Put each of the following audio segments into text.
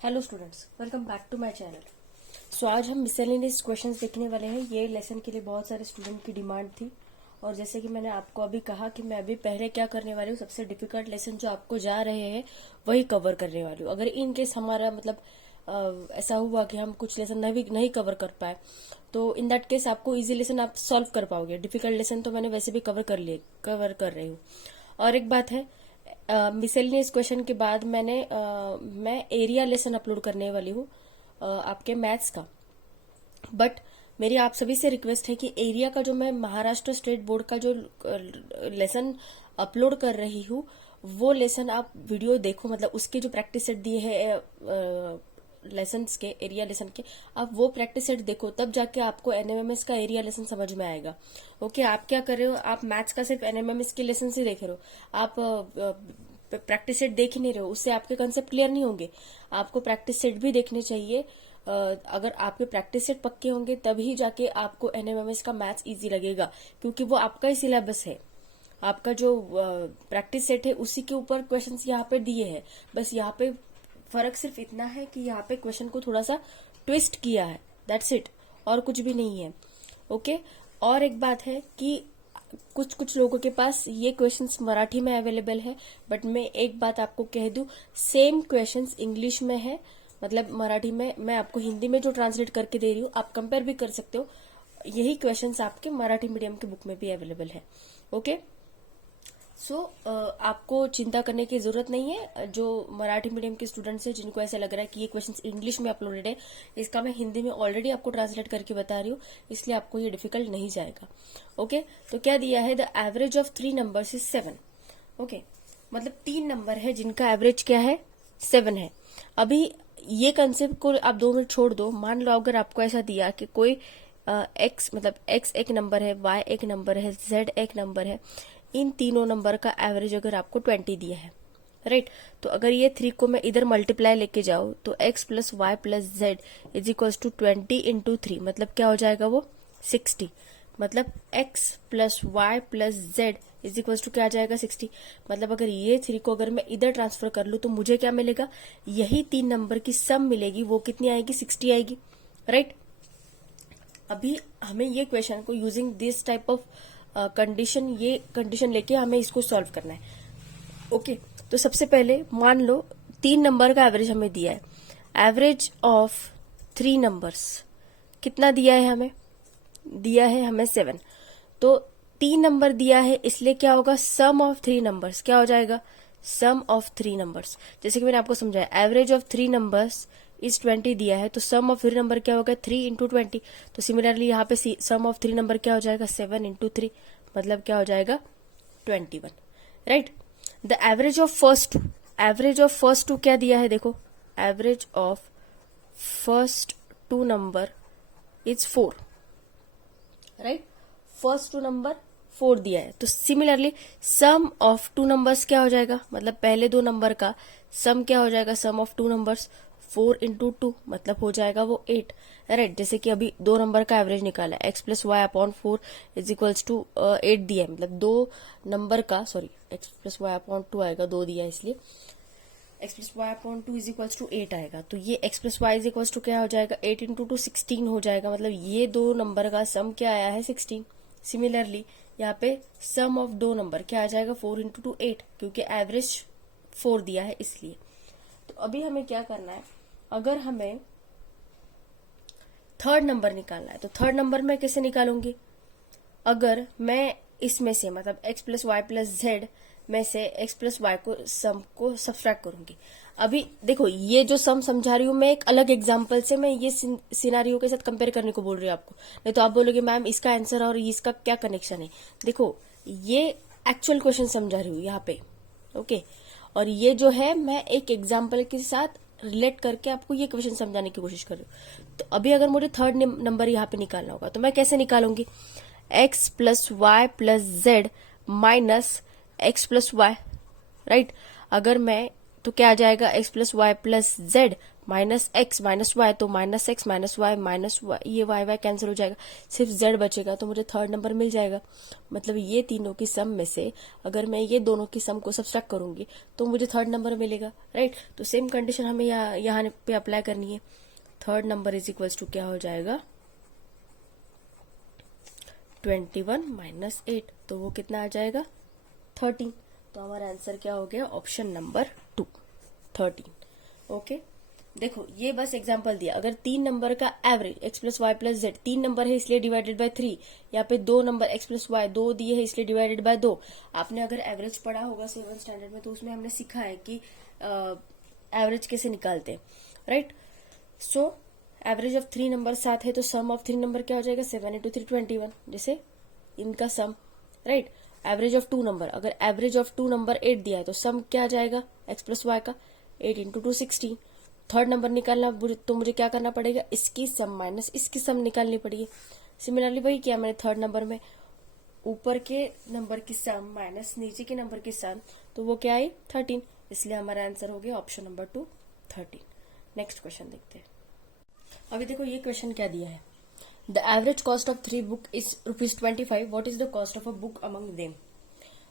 Hello students, welcome back to my channel. So आज हम miscellaneous questions देखने वाले हैं। ये लेसन के लिए बहुत सारे स्टूडेंट की डिमांड थी और जैसे कि मैंने आपको अभी कहा कि मैं अभी पहले क्या करने वाली हूँ, सबसे डिफिकल्ट लेसन जो आपको जा रहे हैं वही कवर करने वाली हूँ। अगर इन केस हमारा ऐसा हुआ कि हम कुछ लेसन नहीं कवर कर पाए तो इन दैट केस आपको इजी लेसन आप सॉल्व कर पाओगे। डिफिकल्ट लेसन तो मैंने वैसे भी कवर कर रही हूँ। और एक बात है, मिसलेनियस क्वेश्चन के बाद मैं एरिया लेसन अपलोड करने वाली हूँ आपके मैथ्स का। बट मेरी आप सभी से रिक्वेस्ट है कि एरिया का जो मैं महाराष्ट्र स्टेट बोर्ड का जो लेसन अपलोड कर रही हूँ वो लेसन आप वीडियो देखो, मतलब उसके जो प्रैक्टिस सेट दिए हैं लेसन के, एरिया लेसन के, आप वो प्रैक्टिस सेट देखो, तब जाके आपको एनएमएमएस का एरिया लेसन समझ में आएगा। ओके, आप क्या कर रहे हो, आप मैथ्स का सिर्फ एनएमएमएस के लेसन से देख रहे हो, आप प्रैक्टिस सेट देख ही नहीं रहे हो, उससे आपके कंसेप्ट क्लियर नहीं होंगे। आपको प्रैक्टिस सेट भी देखने चाहिए। अगर आपके प्रैक्टिस सेट पक्के होंगे तभी जाके आपको एनएमएमएस का मैथ्स इजी लगेगा, क्योंकि वो आपका ही सिलेबस है। आपका जो प्रैक्टिस सेट है उसी के ऊपर क्वेश्चंस यहाँ पे दिए हैं। बस यहाँ पे फर्क सिर्फ इतना है कि यहाँ पे क्वेश्चन को थोड़ा सा ट्विस्ट किया है, दैट्स इट, और कुछ भी नहीं है। ओके, और एक बात है कि कुछ कुछ लोगों के पास ये क्वेश्चंस मराठी में अवेलेबल है, बट मैं एक बात आपको कह दूं, सेम क्वेश्चंस इंग्लिश में है, मतलब मराठी में मैं आपको हिंदी में जो ट्रांसलेट करके दे रही हूँ आप कंपेयर भी कर सकते हो। यही क्वेश्चंस आपके मराठी मीडियम के बुक में भी अवेलेबल है। ओके, सो आपको चिंता करने की जरूरत नहीं है। जो मराठी मीडियम के स्टूडेंट्स हैं जिनको ऐसा लग रहा है कि ये क्वेश्चंस इंग्लिश में अपलोडेड है, इसका मैं हिंदी में ऑलरेडी आपको ट्रांसलेट करके बता रही हूँ, इसलिए आपको ये डिफिकल्ट नहीं जाएगा। ओके, तो क्या दिया है, the average of 3 numbers is 7। Okay, मतलब 3 नंबर है जिनका एवरेज क्या है, 7 है। अभी ये कंसेप्ट को आप 2 मिनट छोड़ दो। मान लो अगर आपको ऐसा दिया कि कोई एक्स, मतलब एक्स एक नंबर है, वाई एक नंबर है, जेड एक नंबर है, इन तीनों नंबर का एवरेज अगर आपको 20 दिया है, राइट, तो अगर ये 3 को मैं इधर मल्टीप्लाई लेके जाऊं तो x plus Y plus Z is equals to 20 into 3, मतलब क्या हो जाएगा वो 60। मतलब x plus Y plus Z is equals to क्या आ जाएगा 60। मतलब अगर ये 3 को अगर मैं इधर ट्रांसफर कर लूं तो मुझे क्या मिलेगा, यही 3 नंबर की सम मिलेगी, वो कितनी आएगी, 60 आएगी, राइट। अभी हमें ये क्वेश्चन को using this type of condition, ये कंडीशन लेके हमें इसको सॉल्व करना है। ओके, तो सबसे पहले मान लो 3 नंबर का एवरेज हमें दिया है, एवरेज ऑफ 3 नंबर्स कितना दिया है हमें, दिया है हमें 7। तो 3 नंबर दिया है, इसलिए क्या होगा, सम ऑफ 3 नंबर्स क्या हो जाएगा, सम ऑफ 3 नंबर्स। जैसे कि मैंने आपको समझाया, एवरेज ऑफ 3 नंबर्स इज 20 दिया है, तो सम ऑफ 3 नंबर क्या होगा, 3 इंटू 20। तो सिमिलरली यहाँ पे सम ऑफ 3 नंबर क्या हो जाएगा, 7 इंटू 3, मतलब क्या हो जाएगा 21, right. The average of first two क्या दिया है, देखो, average of first 2 number is 4, right, फर्स्ट 2 नंबर 4 दिया है। तो सिमिलरली सम ऑफ 2 नंबर्स क्या हो जाएगा, मतलब पहले 2 नंबर का सम क्या हो जाएगा, सम ऑफ 2 नंबर्स 4 इंटू 2, मतलब हो जाएगा वो 8, राइट। जैसे कि अभी 2 नंबर का एवरेज निकाला है, x plus Y upon 4 is equals to 8 दिया है, मतलब 2 नंबर का, sorry, x plus Y upon 2 आएगा, 2 दिया है इसलिए x plus Y upon 2 is equals to 8 आएगा। तो ये x plus Y is equals to क्या हो जाएगा, 8 इंटू 2 16 हो जाएगा, मतलब ये 2 नंबर का सम क्या आया है, 16। सिमिलरली यहाँ पे सम ऑफ 2 नंबर क्या आ जाएगा, 4 इंटू 2 8, क्योंकि एवरेज 4 दिया है इसलिए। तो अभी हमें क्या करना है, अगर हमें थर्ड नंबर निकालना है तो थर्ड नंबर मैं कैसे निकालूंगी, अगर मैं इसमें से, मतलब x plus Y plus Z में से x प्लस वाई को सम को सब्सट्रैक्ट करूंगी। अभी देखो, ये जो सम समझा रही हूँ मैं एक अलग एग्जांपल से, मैं ये सिनारियो के साथ कंपेयर करने को बोल रही हूँ आपको, नहीं तो आप बोलोगे मैम इसका आंसर और इसका क्या कनेक्शन है। देखो, ये एक्चुअल क्वेश्चन समझा रही हूँ यहाँ पे, ओके, और ये जो है मैं एक एग्जाम्पल के साथ रिलेट करके आपको ये क्वेश्चन समझाने की कोशिश कर रही हूँ। तो अभी अगर मुझे थर्ड नंबर यहाँ पे निकालना होगा तो मैं कैसे निकालूंगी, x plus Y plus Z minus X plus Y, right. अगर मैं तो क्या आ जाएगा, X plus Y plus Z minus X minus Y, तो minus X minus Y minus Y, ये वाई वाई कैंसिल हो जाएगा, सिर्फ जेड बचेगा, तो मुझे थर्ड नंबर मिल जाएगा। मतलब ये तीनों की सम में से अगर मैं ये दोनों की सम को सब्सट्रैक्ट करूंगी तो मुझे थर्ड नंबर मिलेगा, राइट। तो सेम कंडीशन हमें यहाँ पे अप्लाई करनी है। Third number is equals to क्या हो जाएगा, 21 माइनस 8, तो वो कितना आ जाएगा, 13। तो हमारा आंसर क्या हो गया, ऑप्शन नंबर 2, 13। ओके, देखो ये बस एग्जांपल दिया। अगर 3 नंबर का average X plus Y plus Z, 3 number है इसलिए डिवाइडेड बाय 3, यहाँ पे 2 नंबर एक्स प्लस वाई 2 दिए है इसलिए डिवाइडेड बाय 2। आपने अगर एवरेज पढ़ा होगा 7th स्टैंडर्ड में तो उसमें हमने सीखा है कि एवरेज कैसे निकालते हैं, right. So average of 3 number 7 है तो सम ऑफ 3 नंबर क्या हो जाएगा, 7 इंटू 3 21, जैसे इनका सम, राइट। एवरेज ऑफ 2 नंबर, अगर एवरेज ऑफ 2 नंबर 8 दिया है तो सम क्या आ जाएगा, एक्स प्लस वाई का 8 इंटू 2 16। थर्ड नंबर निकालना तो मुझे क्या करना पड़ेगा, इसकी सम माइनस इसकी सम निकालनी पड़ेगी। सिमिलरली वही किया मैंने थर्ड नंबर में, ऊपर के नंबर की सम माइनस नीचे के नंबर की सम, तो वो क्या आई 13, इसलिए हमारा आंसर हो गया ऑप्शन नंबर 2, 13। नेक्स्ट क्वेश्चन देखते हैं। अभी देखो ये क्वेश्चन क्या दिया है, the average cost of 3 book is ₹25, what is the cost of a book among them.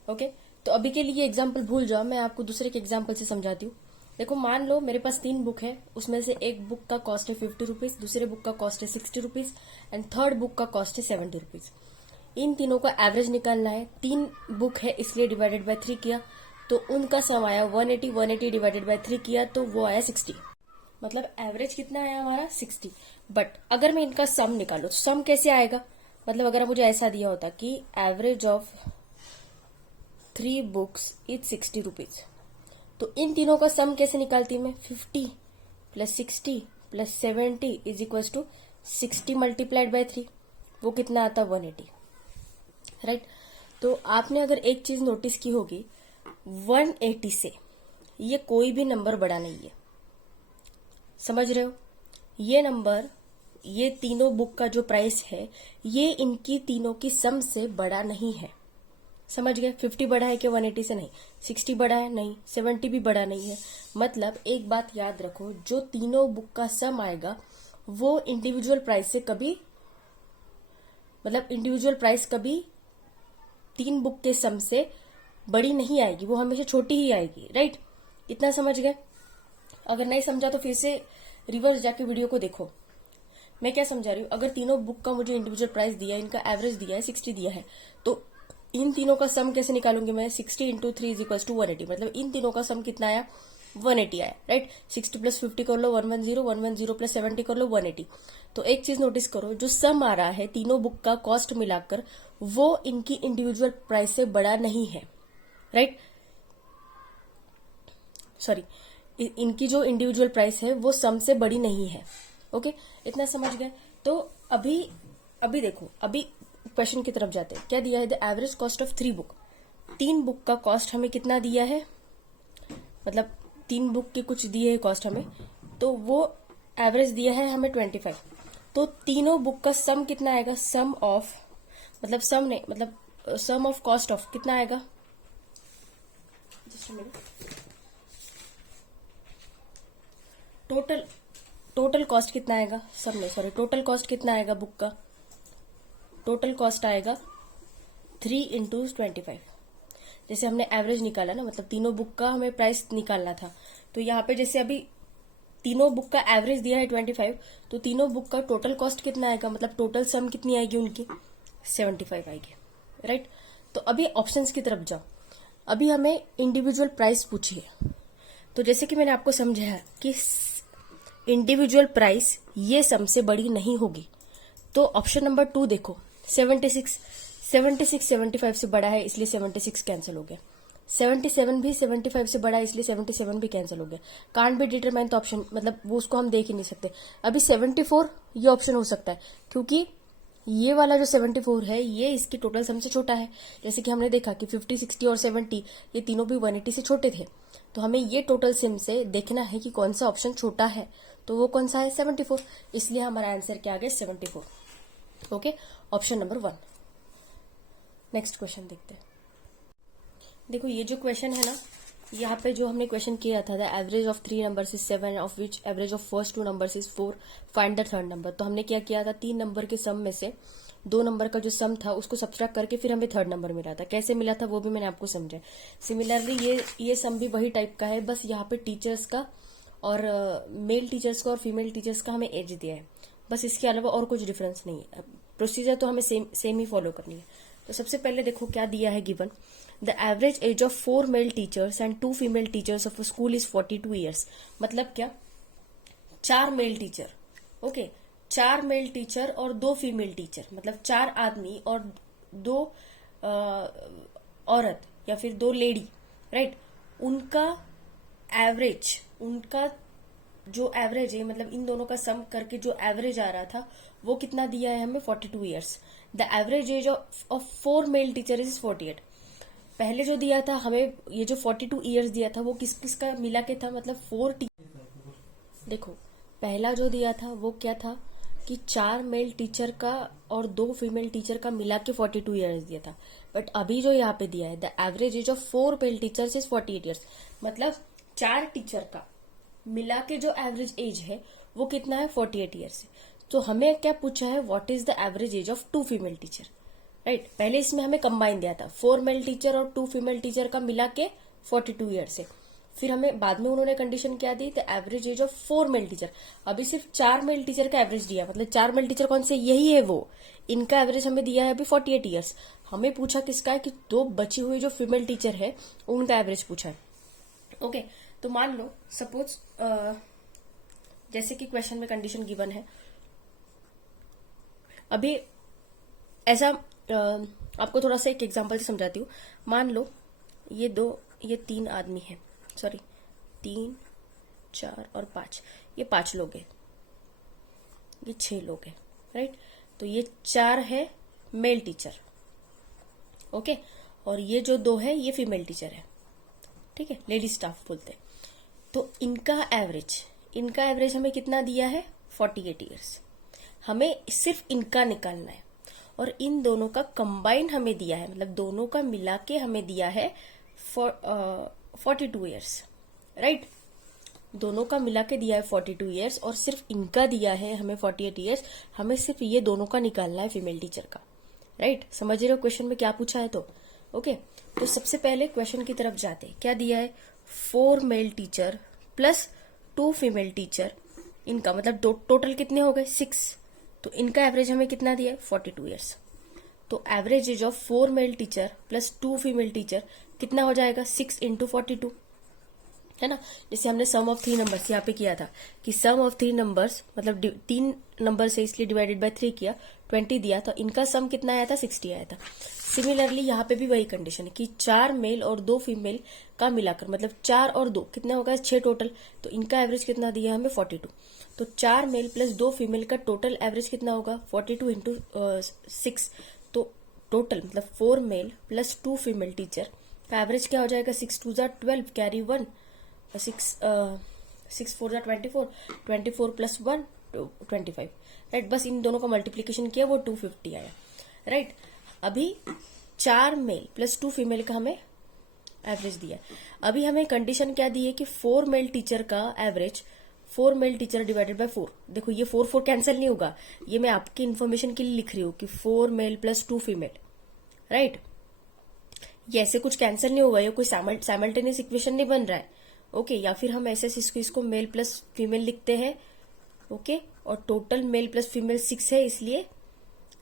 Okay, तो अभी के लिए एग्जाम्पल भूल जाओ, मैं आपको दूसरे के एग्जाम्पल से समझाती हूँ। देखो मान लो मेरे पास 3 बुक है, उसमें से एक बुक का कॉस्ट है ₹50, दूसरे बुक का कॉस्ट है ₹60 एंड थर्ड बुक का कॉस्ट है ₹70। इन तीनों का एवरेज निकालना है। 3 बुक है इसलिए डिवाइडेड बाय 3 किया तो उनका सम आया 180, 180 डिवाइडेड बाय 3 किया तो वो आया 60। मतलब एवरेज कितना आया हमारा 60। बट अगर मैं इनका सम निकालू तो सम कैसे आएगा, मतलब अगर मुझे ऐसा दिया होता कि एवरेज ऑफ 3 बुक्स इज ₹60, तो इन तीनों का सम कैसे निकालती मैं, 50 plus 60 plus 70 is equal to 60 multiplied by 3, वो कितना आता 180, राइट। तो आपने अगर एक चीज नोटिस की होगी, 180 से ये कोई भी नंबर बड़ा नहीं है, समझ रहे हो। ये नंबर, ये तीनों बुक का जो प्राइस है ये इनकी तीनों की सम से बड़ा नहीं है, समझ गए। 50 बड़ा है कि 180 से, नहीं। 60 बड़ा है, नहीं। 70 भी बड़ा नहीं है। मतलब एक बात याद रखो, जो तीनों बुक का सम आएगा वो इंडिविजुअल प्राइस से कभी, मतलब इंडिविजुअल प्राइस कभी 3 बुक के सम से बड़ी नहीं आएगी, वो हमेशा छोटी ही आएगी, राइट। इतना समझ गए। अगर नहीं समझा तो फिर से रिवर्स जाके वीडियो को देखो। मैं क्या समझा रही हूँ, अगर तीनों बुक का मुझे इंडिविजुअल प्राइस दिया है, इनका एवरेज दिया है 60 दिया है, तो इन तीनों का सम कैसे निकालूंगी मैं, 60 इंटू 3 इज इक्वल टू 180। मतलब इन तीनों का सम कितना आया, 180 आया, राइट। 60 प्लस 50 कर लो 110, 110 प्लस 70 कर लो 180। तो एक चीज नोटिस करो, जो सम आ रहा है तीनों बुक का कॉस्ट मिलाकर वो इनकी इंडिविजुअल प्राइस से बड़ा नहीं है, राइट। सॉरी, इनकी जो इंडिविजुअल प्राइस है वो सम से बड़ी नहीं है। ओके, इतना समझ गए। तो अभी देखो, अभी क्वेश्चन की तरफ जाते हैं। क्या दिया है, the average cost of 3 book, 3 book का कॉस्ट हमें कितना दिया है, मतलब 3 बुक के कुछ दिए है कॉस्ट हमें, तो वो एवरेज दिया है हमें 25। तो तीनों बुक का सम कितना आएगा, सम ऑफ, मतलब सम नहीं, मतलब सम ऑफ कॉस्ट ऑफ कितना आएगा, जस्ट मिनट, टोटल कॉस्ट कितना आएगा, सब में सॉरी, टोटल कॉस्ट कितना आएगा बुक का, टोटल कॉस्ट आएगा 3 इंटू 25। जैसे हमने एवरेज निकाला ना, मतलब तीनों बुक का हमें प्राइस निकालना था, तो यहाँ पे जैसे अभी तीनों बुक का एवरेज दिया है 25, तो तीनों बुक का टोटल कॉस्ट कितना आएगा, मतलब टोटल सम कितनी आएगी उनकी, 75 आएगी, राइट। तो अभी ऑप्शंस की तरफ जाओ। अभी हमें इंडिविजुअल प्राइस पूछिए, तो जैसे कि मैंने आपको समझाया कि इंडिविजुअल प्राइस ये सम से बड़ी नहीं होगी, तो ऑप्शन नंबर 2 देखो, 76 75 से बड़ा है इसलिए 76 कैंसिल हो गया, 77 भी 75 से बड़ा है इसलिए 77 भी कैंसिल हो गया। कांट बी डिटरमाइन ऑप्शन, मतलब वो उसको हम देख ही नहीं सकते। अभी 74 ये ऑप्शन हो सकता है, क्योंकि ये वाला जो 74 है ये इसकी टोटल सम से छोटा है। जैसे कि हमने देखा कि 50, 60 और 70 ये तीनों भी 180 से छोटे थे, तो हमें ये टोटल सम से देखना है कि कौन सा ऑप्शन छोटा है, तो वो कौन सा है, 74। इसलिए हमारा आंसर क्या आ गया, 74। Okay, option number 1। Next question देखते हैं। देखो ये जो क्वेश्चन है ना, यहाँ पे जो हमने क्वेश्चन किया था, the average of 3 numbers is 7 of which average of first 2 numbers is 4, find the third number. तो हमने क्या किया था, 3 नंबर के सम में से 2 नंबर का जो सम था उसको सब्ट्रैक्ट करके फिर हमें थर्ड नंबर मिला था। कैसे मिला था वो भी मैंने आपको समझा। सिमिलरली ये सम भी वही टाइप का है, बस यहाँ पे टीचर्स का और मेल टीचर्स का और फीमेल टीचर्स का हमें एज दिया है, बस इसके अलावा और कुछ डिफरेंस नहीं है। प्रोसीजर तो हमें सेम ही फॉलो करनी है। तो सबसे पहले देखो क्या दिया है given, the average age of 4 male teachers and 2 female teachers of school is 42 years. मतलब क्या, 4 male teacher, okay, 4 male teacher और 2 फीमेल टीचर, मतलब 4 आदमी और 2 औरत या फिर 2 लेडी, राइट। उनका एवरेज, उनका जो एवरेज है, मतलब इन दोनों का सम करके जो एवरेज आ रहा था वो कितना दिया है हमें, 42 years. The average age of 4 male teacher is 48। पहले जो दिया था हमें, ये जो 42 ईयर्स दिया था वो किस किस का मिला के था, मतलब 4 देखो पहला जो दिया था वो क्या था कि 4 मेल टीचर का और 2 फीमेल टीचर का मिला के 42 ईयर्स दिया था। बट अभी जो यहाँ पे दिया है, the average age of 4 male teachers is 48 years, मतलब 4 टीचर का मिला के जो एवरेज एज है वो कितना है, 48 ईयर्स। तो हमें क्या पूछा है, what is the average age of 2 female teacher, right. पहले इसमें हमें कंबाइन दिया था, 4 मेल टीचर और 2 फीमेल टीचर का मिला के 42 ईयर से। फिर हमें बाद में उन्होंने कंडीशन क्या दी, the average age of 4 male teacher. अभी सिर्फ 4 मेल टीचर का एवरेज दिया, मतलब 4 मेल टीचर कौन से, यही है वो, इनका एवरेज हमें दिया है अभी 48 ईयर्स। हमें पूछा किसका है कि 2 बची हुई जो फीमेल टीचर है उनका एवरेज पूछा है, ओके। तो मान लो सपोज जैसे कि क्वेश्चन में कंडीशन गिवन है, अभी ऐसा आपको थोड़ा सा एक एग्जांपल से समझाती हूँ। मान लो ये 3 आदमी हैं, सॉरी 3, 4 और 5, ये 5 लोग हैं, ये 6 लोग हैं, राइट। तो ये 4 है मेल टीचर, ओके, और ये जो 2 है ये फीमेल टीचर है, ठीक है, लेडी स्टाफ बोलते हैं। तो इनका एवरेज हमें कितना दिया है, 48 ईयर्स। हमें सिर्फ इनका निकालना है और इन दोनों का कंबाइन हमें दिया है, मतलब दोनों का मिला के हमें दिया है 42 ईयर्स, राइट। दोनों का मिला के दिया है 42 ईयर्स और सिर्फ इनका दिया है हमें 48 ईयर्स। हमें सिर्फ ये दोनों का निकालना है फीमेल टीचर का, राइट। समझ रहे हो क्वेश्चन में क्या पूछा है, तो ओके। तो सबसे पहले क्वेश्चन की तरफ जाते, क्या दिया है, 4 male teacher plus 2 female teacher, इनका मतलब टोटल कितने हो गए, 6। तो इनका एवरेज हमें कितना दिया है, 42 ईयर्स। तो average age of 4 male teacher plus 2 female teacher कितना हो जाएगा, 6 इंटू 42, है ना। जैसे हमने सम ऑफ 3 नंबर्स यहाँ पे किया था कि सम ऑफ 3 नंबर्स, मतलब 3 नंबर से इसलिए डिवाइडेड बाय 3 किया, 20 दिया, तो इनका सम कितना आया था, 60 आया था। सिमिलरली यहाँ पे भी वही कंडीशन है कि 4 मेल और 2 फीमेल का मिलाकर, मतलब 4 और 2 कितना होगा, 6 टोटल। तो इनका एवरेज कितना दिया हमें, 42। तो 4 मेल प्लस 2 फीमेल का टोटल एवरेज कितना होगा, 42 इंटू 6। तो टोटल मतलब 4 मेल प्लस 2 फीमेल टीचर का एवरेज क्या हो जाएगा, 6 2 12, कैरी 1, 6 4 24, 24 प्लस 1 25, राइट। बस इन दोनों का मल्टीप्लीकेशन किया, वो 250 आया, राइट। अभी 4 मेल प्लस 2 फीमेल का हमें एवरेज दिया। अभी हमें कंडीशन क्या दी है कि 4 मेल टीचर का average 4 male teacher divided by 4। देखो ये 4 कैंसिल नहीं होगा, ये मैं आपकी इन्फॉर्मेशन के लिए लिख रही हूँ कि 4 मेल प्लस 2 फीमेल, राइट। ये ऐसे कुछ कैंसिल नहीं होगा, ये कोई साइमल्टेनियस इक्वेशन नहीं बन रहा है, ओके। या फिर हम ऐसे इसको मेल प्लस फीमेल लिखते हैं, ओके, और टोटल मेल प्लस फीमेल 6 है, इसलिए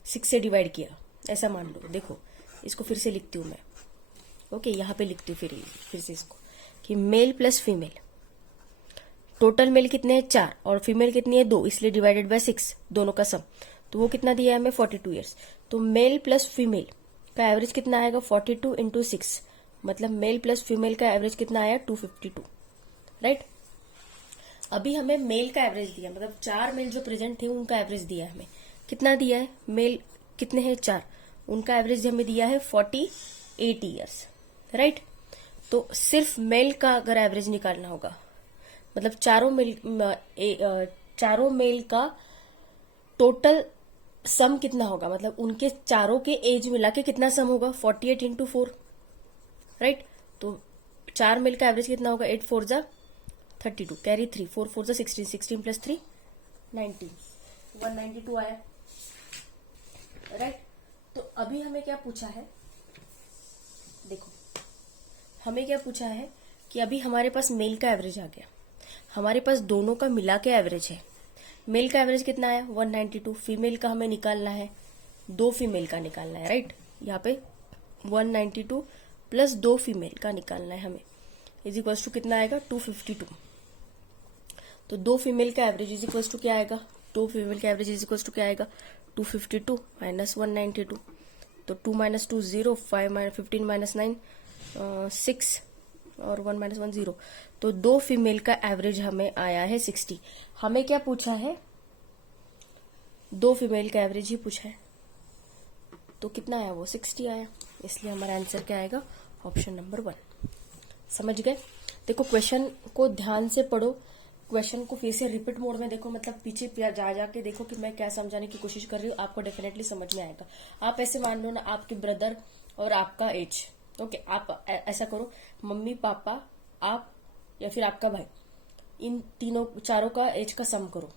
6 से डिवाइड किया, ऐसा मान लो। देखो इसको फिर से लिखती हूँ मैं, ओके, यहाँ पे लिखती हूँ फिर से इसको कि male plus female, total male कितने हैं, 4, और फीमेल कितनी है, 2, इसलिए डिवाइडेड बाय 6, दोनों का सम। तो वो कितना दिया है हमें, 42 ईयर्स। तो मेल प्लस फीमेल का एवरेज कितना आएगा, 42 इंटू 6, मतलब मेल प्लस फीमेल का एवरेज कितना आया, 252, राइट। अभी हमें मेल का एवरेज दिया, मतलब 4 मेल जो प्रेजेंट थे उनका एवरेज दिया है हमें, कितना दिया है, मेल कितने हैं, 4, उनका एवरेज हमें दिया है 48 ईयर्स, राइट। तो सिर्फ मेल का अगर एवरेज निकालना होगा, मतलब चारों मेल का टोटल सम कितना होगा, मतलब उनके चारों के एज मिला के कितना सम होगा, 48 इंटू 4, राइट। तो 4 मेल का एवरेज कितना होगा, 8 4 जा 32, कैरी 3, 4 4 जा 16, 16 प्लस 3 19, 192 आया, राइट। तो अभी हमें क्या पूछा है, देखो हमें क्या पूछा है कि अभी हमारे पास मेल का एवरेज आ गया, हमारे पास दोनों का मिला के एवरेज है। मेल का एवरेज कितना है 192, फीमेल का हमें निकालना है, 2 फीमेल का निकालना है, राइट। यहाँ पे 192 प्लस 2 फीमेल का निकालना है हमें, इज इक्वल्स टू कितना आएगा 252। तो 2 फीमेल का एवरेज इज इक्वल्स टू क्या आएगा, 2 फीमेल का एवरेज इज इक्वल्स टू क्या आएगा 252 माइनस 192, तो 2 माइनस 2 0, 5 माइनस 15 माइनस 9 6 और 1 माइनस 1 0। तो 2 फीमेल का एवरेज हमें आया है 60। हमें क्या पूछा है, 2 फीमेल का एवरेज ही पूछा है, तो कितना आया वो 60 आया, इसलिए हमारा आंसर क्या आएगा ऑप्शन नंबर 1। समझ गए। देखो क्वेश्चन को ध्यान से पढ़ो, क्वेश्चन को फिर से रिपीट मोड में देखो, मतलब पीछे जा जाके देखो कि मैं क्या समझाने की कोशिश कर रही हूँ, आपको डेफिनेटली समझ में आएगा। आप ऐसे मान लो ना, आपके ब्रदर और आपका एज, ओके, आप ऐसा करो, मम्मी पापा आप या फिर आपका भाई, इन तीनों चारों का एज का सम करो,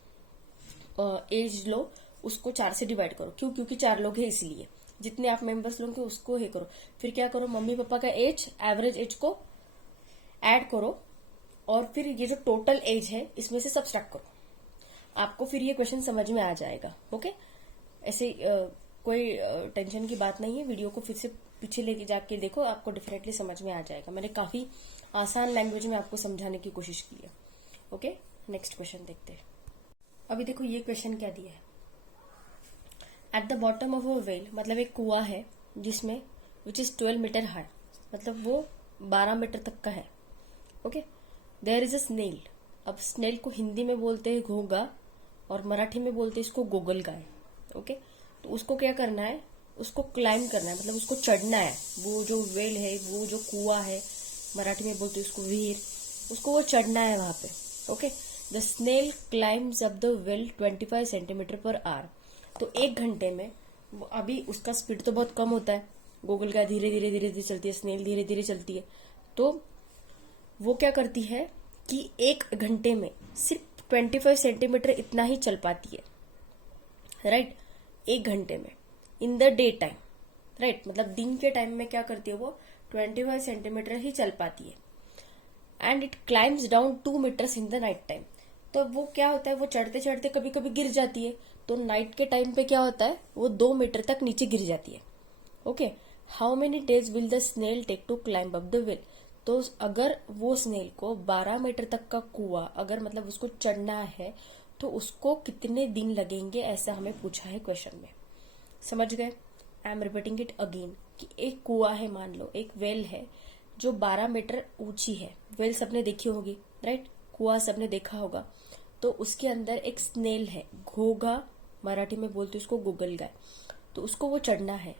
एज लो, उसको 4 से डिवाइड करो, क्यों, क्योंकि 4 लोग हैं इसलिए, जितने आप मेंबर्स लोगे उसको ही करो। फिर क्या करो, मम्मी पापा का एज, एवरेज एज को ऐड करो, और फिर ये जो टोटल एज है इसमें से सब्सट्रैक्ट करो, आपको फिर ये क्वेश्चन समझ में आ जाएगा। ओके, ऐसे कोई टेंशन की बात नहीं है, वीडियो को फिर से पीछे लेके जाके देखो, आपको डेफिनेटली समझ में आ जाएगा। मैंने काफी आसान लैंग्वेज में आपको समझाने की कोशिश की है। ओके, नेक्स्ट क्वेश्चन देखते हैं। अभी देखो ये क्वेश्चन क्या दिया है, at the bottom of a well, मतलब एक कुआं है जिसमें विच इज 12 मीटर हाई, मतलब वो 12 मीटर तक का है। Okay, there is a snail. अब स्नेल को हिंदी में बोलते हैं घोंगा और मराठी में बोलते हैं इसको गोगलगाय। ओके, तो उसको क्या करना है, उसको क्लाइम करना है, मतलब उसको चढ़ना है, वो जो वेल है, वो जो कुआं है, मराठी में बोलते हैं उसको वीर, उसको वो चढ़ना है वहां पे। Okay, the snail climbs up the well 25 centimetre per hour. तो 1 घंटे में, अभी उसका स्पीड तो बहुत कम होता है, गोगलगाय धीरे धीरे धीरे धीरे चलती है, स्नेल धीरे धीरे चलती है, तो वो क्या करती है कि 1 घंटे में सिर्फ 25 सेंटीमीटर इतना ही चल पाती है, राइट। 1 घंटे में, इन द डे टाइम, राइट, मतलब दिन के टाइम में क्या करती है वो 25 सेंटीमीटर ही चल पाती है। And it climbs down 2 metres in the night time. तो वो क्या होता है, वो चढ़ते चढ़ते कभी कभी गिर जाती है, तो नाइट के टाइम पे क्या होता है, वो 2 मीटर तक नीचे गिर जाती है। Okay, how many days will the snail take to climb up the well. तो अगर वो स्नेल को 12 मीटर तक का कुआं, अगर मतलब उसको चढ़ना है, तो उसको कितने दिन लगेंगे, ऐसा हमें पूछा है क्वेश्चन में। समझ गए। I am repeating it again कि एक कुआं है, मान लो एक वेल है जो 12 मीटर ऊंची है, वेल सबने देखी होगी, राइट, कुआं सबने देखा होगा। तो उसके अंदर एक स्नेल है, घोघा मराठी में बोलते उसको गोगलगाय, तो उसको वो चढ़ना है।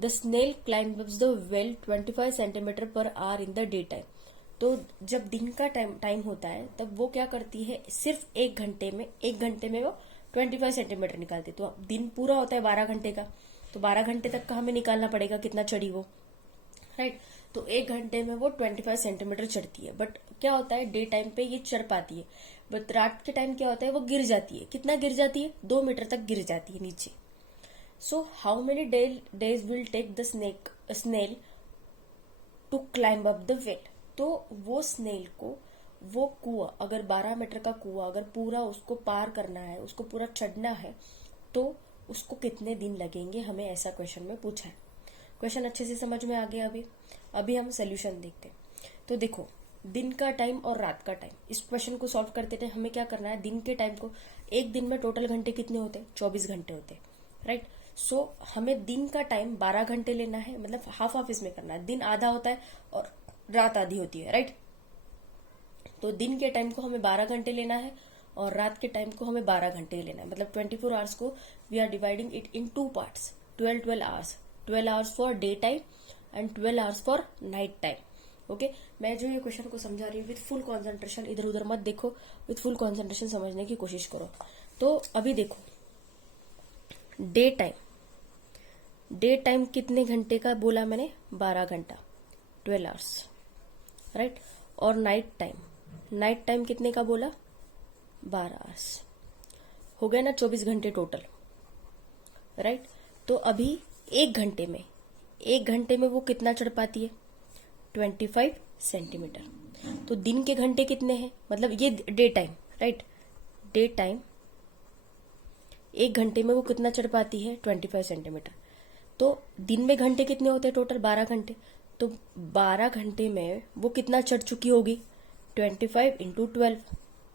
The snail climbs the well 25 centimetre per hour in the day time. तो जब दिन का टाइम होता है तब वो क्या करती है, सिर्फ 1 घंटे में, 1 घंटे में वो 25 सेंटीमीटर निकालती है। तो दिन पूरा होता है 12 घंटे का, तो 12 घंटे तक का हमें निकालना पड़ेगा कितना चढ़ी वो, राइट। तो 1 घंटे में वो 25 सेंटीमीटर चढ़ती है। बट क्या होता है, डे टाइम पे ये चढ़ पाती है, बट रात के टाइम क्या होता है, वो गिर जाती है। कितना गिर जाती है, 2 मीटर तक गिर जाती है नीचे। So how many days will take the snail to climb up the well. तो वो स्नेल को, वो कुआं, अगर 12 मीटर का कुआं अगर पूरा उसको पार करना है, उसको पूरा चढ़ना है, तो उसको कितने दिन लगेंगे, हमें ऐसा क्वेश्चन में पूछा है। क्वेश्चन अच्छे से समझ में आ गया। अभी हम सोल्यूशन देखते हैं। तो देखो, दिन का टाइम और रात का टाइम, इस क्वेश्चन को सॉल्व करते थे हमें क्या करना है, दिन के टाइम को, एक दिन में टोटल घंटे कितने होते हैं, 24 घंटे होते हैं, राइट। सो हमें दिन का टाइम 12 घंटे लेना है, मतलब हाफ हाफ इसमें करना है, दिन आधा होता है और रात आधी होती है, राइट। तो दिन के टाइम को हमें 12 घंटे लेना है और रात के टाइम को हमें 12 घंटे लेना है, मतलब 24 आवर्स को we are dividing it in 2 parts, 12 hours, 12 hours for day time and 12 hours for night time. Okay, मैं जो ये क्वेश्चन को समझा रही हूँ विथ फुल कॉन्सेंट्रेशन, इधर उधर मत देखो, विथ फुल कॉन्सेंट्रेशन समझने की कोशिश करो। तो अभी देखो, डे टाइम कितने घंटे का बोला मैंने, 12 घंटा, 12 आवर्स, राइट। और नाइट टाइम कितने का बोला, 12 आवर्स, हो गए ना 24 घंटे टोटल, राइट। तो अभी एक घंटे में वो कितना चढ़ पाती है, 25 सेंटीमीटर। तो दिन के घंटे कितने हैं, मतलब ये day time, right, day time एक घंटे में वो कितना चढ़ पाती है, 25 सेंटीमीटर। तो दिन में घंटे कितने होते हैं टोटल, 12 घंटे। तो 12 घंटे में वो कितना चढ़ चुकी होगी, 25 इंटू 12,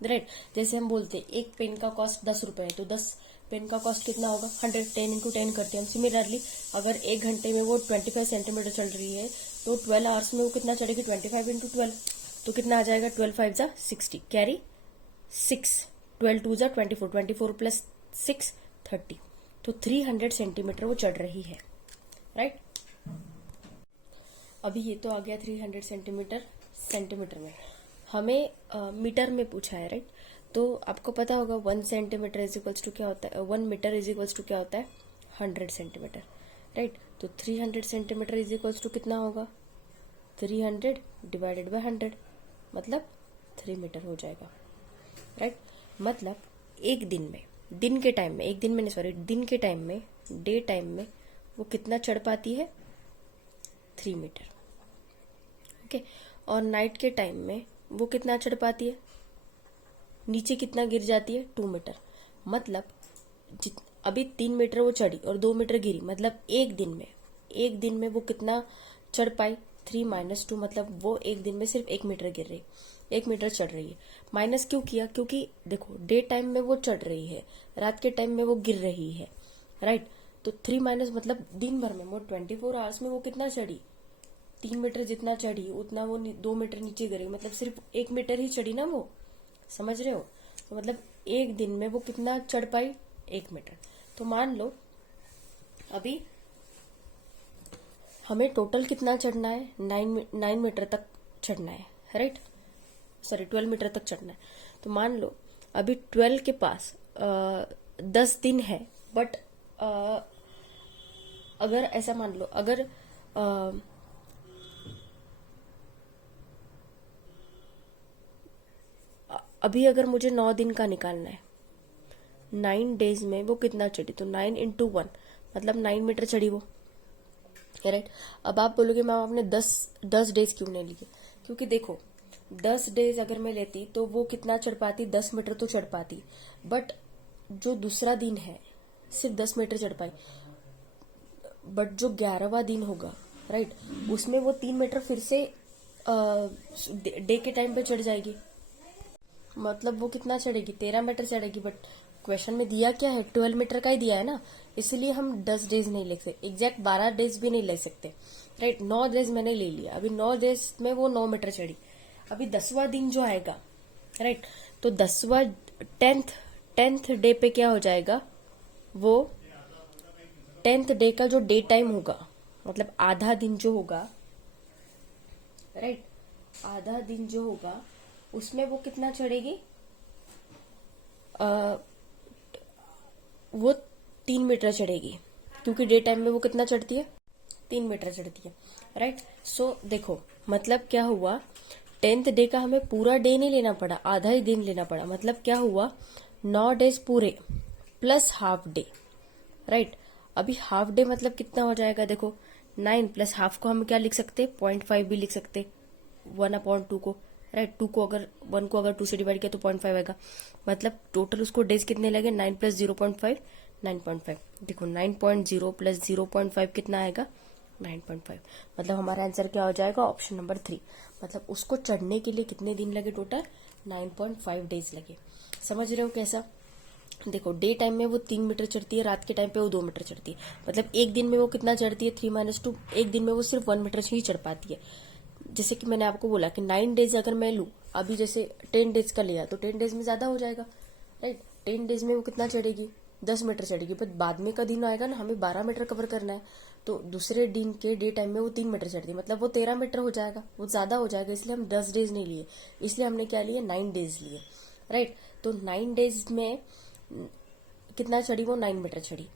राइट। जैसे हम बोलते हैं एक पेन का कॉस्ट 10 रुपए है, तो 10 पेन का कॉस्ट कितना होगा, 100, 10 इंटू 10 करते हैं हम। सिमिलरली अगर एक घंटे में वो 25 सेंटीमीटर चढ़ रही है, तो 12 आवर्स में वो कितना चढ़ेगी, 25 इंटू 12, तो कितना आ जाएगा, 12 5 जा 60, कैरी 6, 12 2 जा 24, 24 प्लस 6 30, तो 300 सेंटीमीटर वो चढ़ रही है, राइट। अभी ये तो आ गया 300 सेंटीमीटर में, हमें मीटर में पूछा है, राइट। तो आपको पता होगा 1 सेंटीमीटर इज इक्वल्स टू क्या होता है, 1 मीटर इज इक्वल्स टू क्या होता है, 100 सेंटीमीटर, राइट। तो 300 सेंटीमीटर इज इक्वल्स टू कितना होगा, 300 डिवाइडेड बाय 100, मतलब 3 मीटर हो जाएगा, राइट। मतलब एक दिन में, दिन के टाइम में, दिन के टाइम में, डे टाइम में वो कितना चढ़ पाती है, 3 मीटर, ओके। और नाइट के टाइम में वो कितना चढ़ पाती है, नीचे कितना गिर जाती है, 2 मीटर। मतलब अभी 3 मीटर वो चढ़ी और 2 मीटर गिरी, मतलब एक दिन में वो कितना चढ़ पाई, 3 माइनस 2, मतलब वो एक दिन में सिर्फ 1 मीटर गिर रही, 1 मीटर चढ़ रही है। माइनस क्यों किया, क्योंकि देखो डे टाइम में वो चढ़ रही है, रात के टाइम में वो गिर रही है, राइट। तो 3 माइनस मतलब दिन भर में वो 24 आवर्स में वो कितना चढ़ी, 3 मीटर जितना चढ़ी उतना वो 2 मीटर नीचे गिरी, मतलब सिर्फ 1 मीटर ही चढ़ी ना वो, समझ रहे हो। तो मतलब एक दिन में वो कितना चढ़ पाई, 1 मीटर। तो मान लो अभी हमें टोटल कितना चढ़ना है, 9 मीटर तक चढ़ना है, राइट, सॉरी 12 मीटर तक चढ़ना है। तो मान लो अभी 12 के पास 10 दिन है, बट अगर ऐसा मान लो, अगर अभी अगर मुझे 9 दिन का निकालना है, 9 डेज में वो कितना चढ़ी, तो 9 इंटू 1 मतलब 9 मीटर चढ़ी वो, राइट। अब आप बोलोगे मैम आपने 10 डेज क्यों नहीं लिए, क्योंकि देखो 10 डेज अगर मैं लेती तो वो कितना चढ़ पाती, 10 मीटर तो चढ़ पाती, बट जो दूसरा दिन है सिर्फ 10 मीटर चढ़ पाई, बट जो 11वां दिन होगा, राइट, उसमें वो 3 मीटर फिर से डे के टाइम पे चढ़ जाएगी, मतलब वो कितना चढ़ेगी, 13 मीटर चढ़ेगी। बट क्वेश्चन में दिया क्या है, 12 मीटर का ही दिया है ना, इसलिए हम 10 डेज नहीं ले सकते, एग्जैक्ट 12 डेज भी नहीं ले सकते, राइट। 9 डेज मैंने ले लिया, अभी 9 डेज में वो 9 मीटर चढ़ी। अभी 10वां दिन जो आएगा, राइट, तो 10वां 10th डे पे क्या हो जाएगा, वो 10th डे का जो डे टाइम होगा, मतलब आधा दिन जो होगा, राइट, आधा दिन जो होगा उसमें वो कितना चढ़ेगी, वो 3 मीटर चढ़ेगी, क्योंकि डे टाइम में वो कितना चढ़ती है, 3 मीटर चढ़ती है, राइट। सो देखो मतलब क्या हुआ, 10th डे का हमें पूरा डे नहीं लेना पड़ा, आधा ही दिन लेना पड़ा, मतलब क्या हुआ, 9 डेज पूरे प्लस हाफ डे, राइट। अभी हाफ डे मतलब कितना हो जाएगा, देखो 9 प्लस हाफ को हम क्या लिख सकते, 0.5 भी लिख सकते, 1/2 को, राइट। 2 को अगर 1 को अगर 2 से डिवाइड किया तो 0.5 आएगा, मतलब टोटल उसको डेज कितने लगे, 9 प्लस 0.5 9.5। देखो 9.0 प्लस 0.5 कितना आएगा, 9.5। मतलब हमारा आंसर क्या हो जाएगा, ऑप्शन नंबर 3। मतलब उसको चढ़ने के लिए कितने दिन लगे, टोटल 9.5 डेज लगे। समझ रहे हो कैसा, देखो डे टाइम में वो 3 मीटर चढ़ती है, रात के टाइम पे वो 2 मीटर चढ़ती है, मतलब एक दिन में वो कितना चढ़ती है, 3 माइनस 2, एक दिन में वो सिर्फ 1 मीटर ही चढ़ पाती है। जैसे कि मैंने आपको बोला कि 9 डेज अगर मैं लूं, अभी जैसे 10 डेज का लिया तो 10 डेज में ज्यादा हो जाएगा, राइट। 10 डेज में वो कितना चढ़ेगी, 10 मीटर चढ़ेगी, बट बाद में का दिन आएगा ना, हमें 12 मीटर कवर करना है, तो दूसरे दिन के डे टाइम में वो 3 मीटर चढ़ती है, मतलब वो 13 मीटर हो जाएगा, वो ज्यादा हो जाएगा, इसलिए हम 10 डेज नहीं लिए, इसलिए हमने क्या लिए, 9 डेज लिए, राइट। तो 9 डेज में कितना चढ़ी वो, 9 मीटर चढ़ी।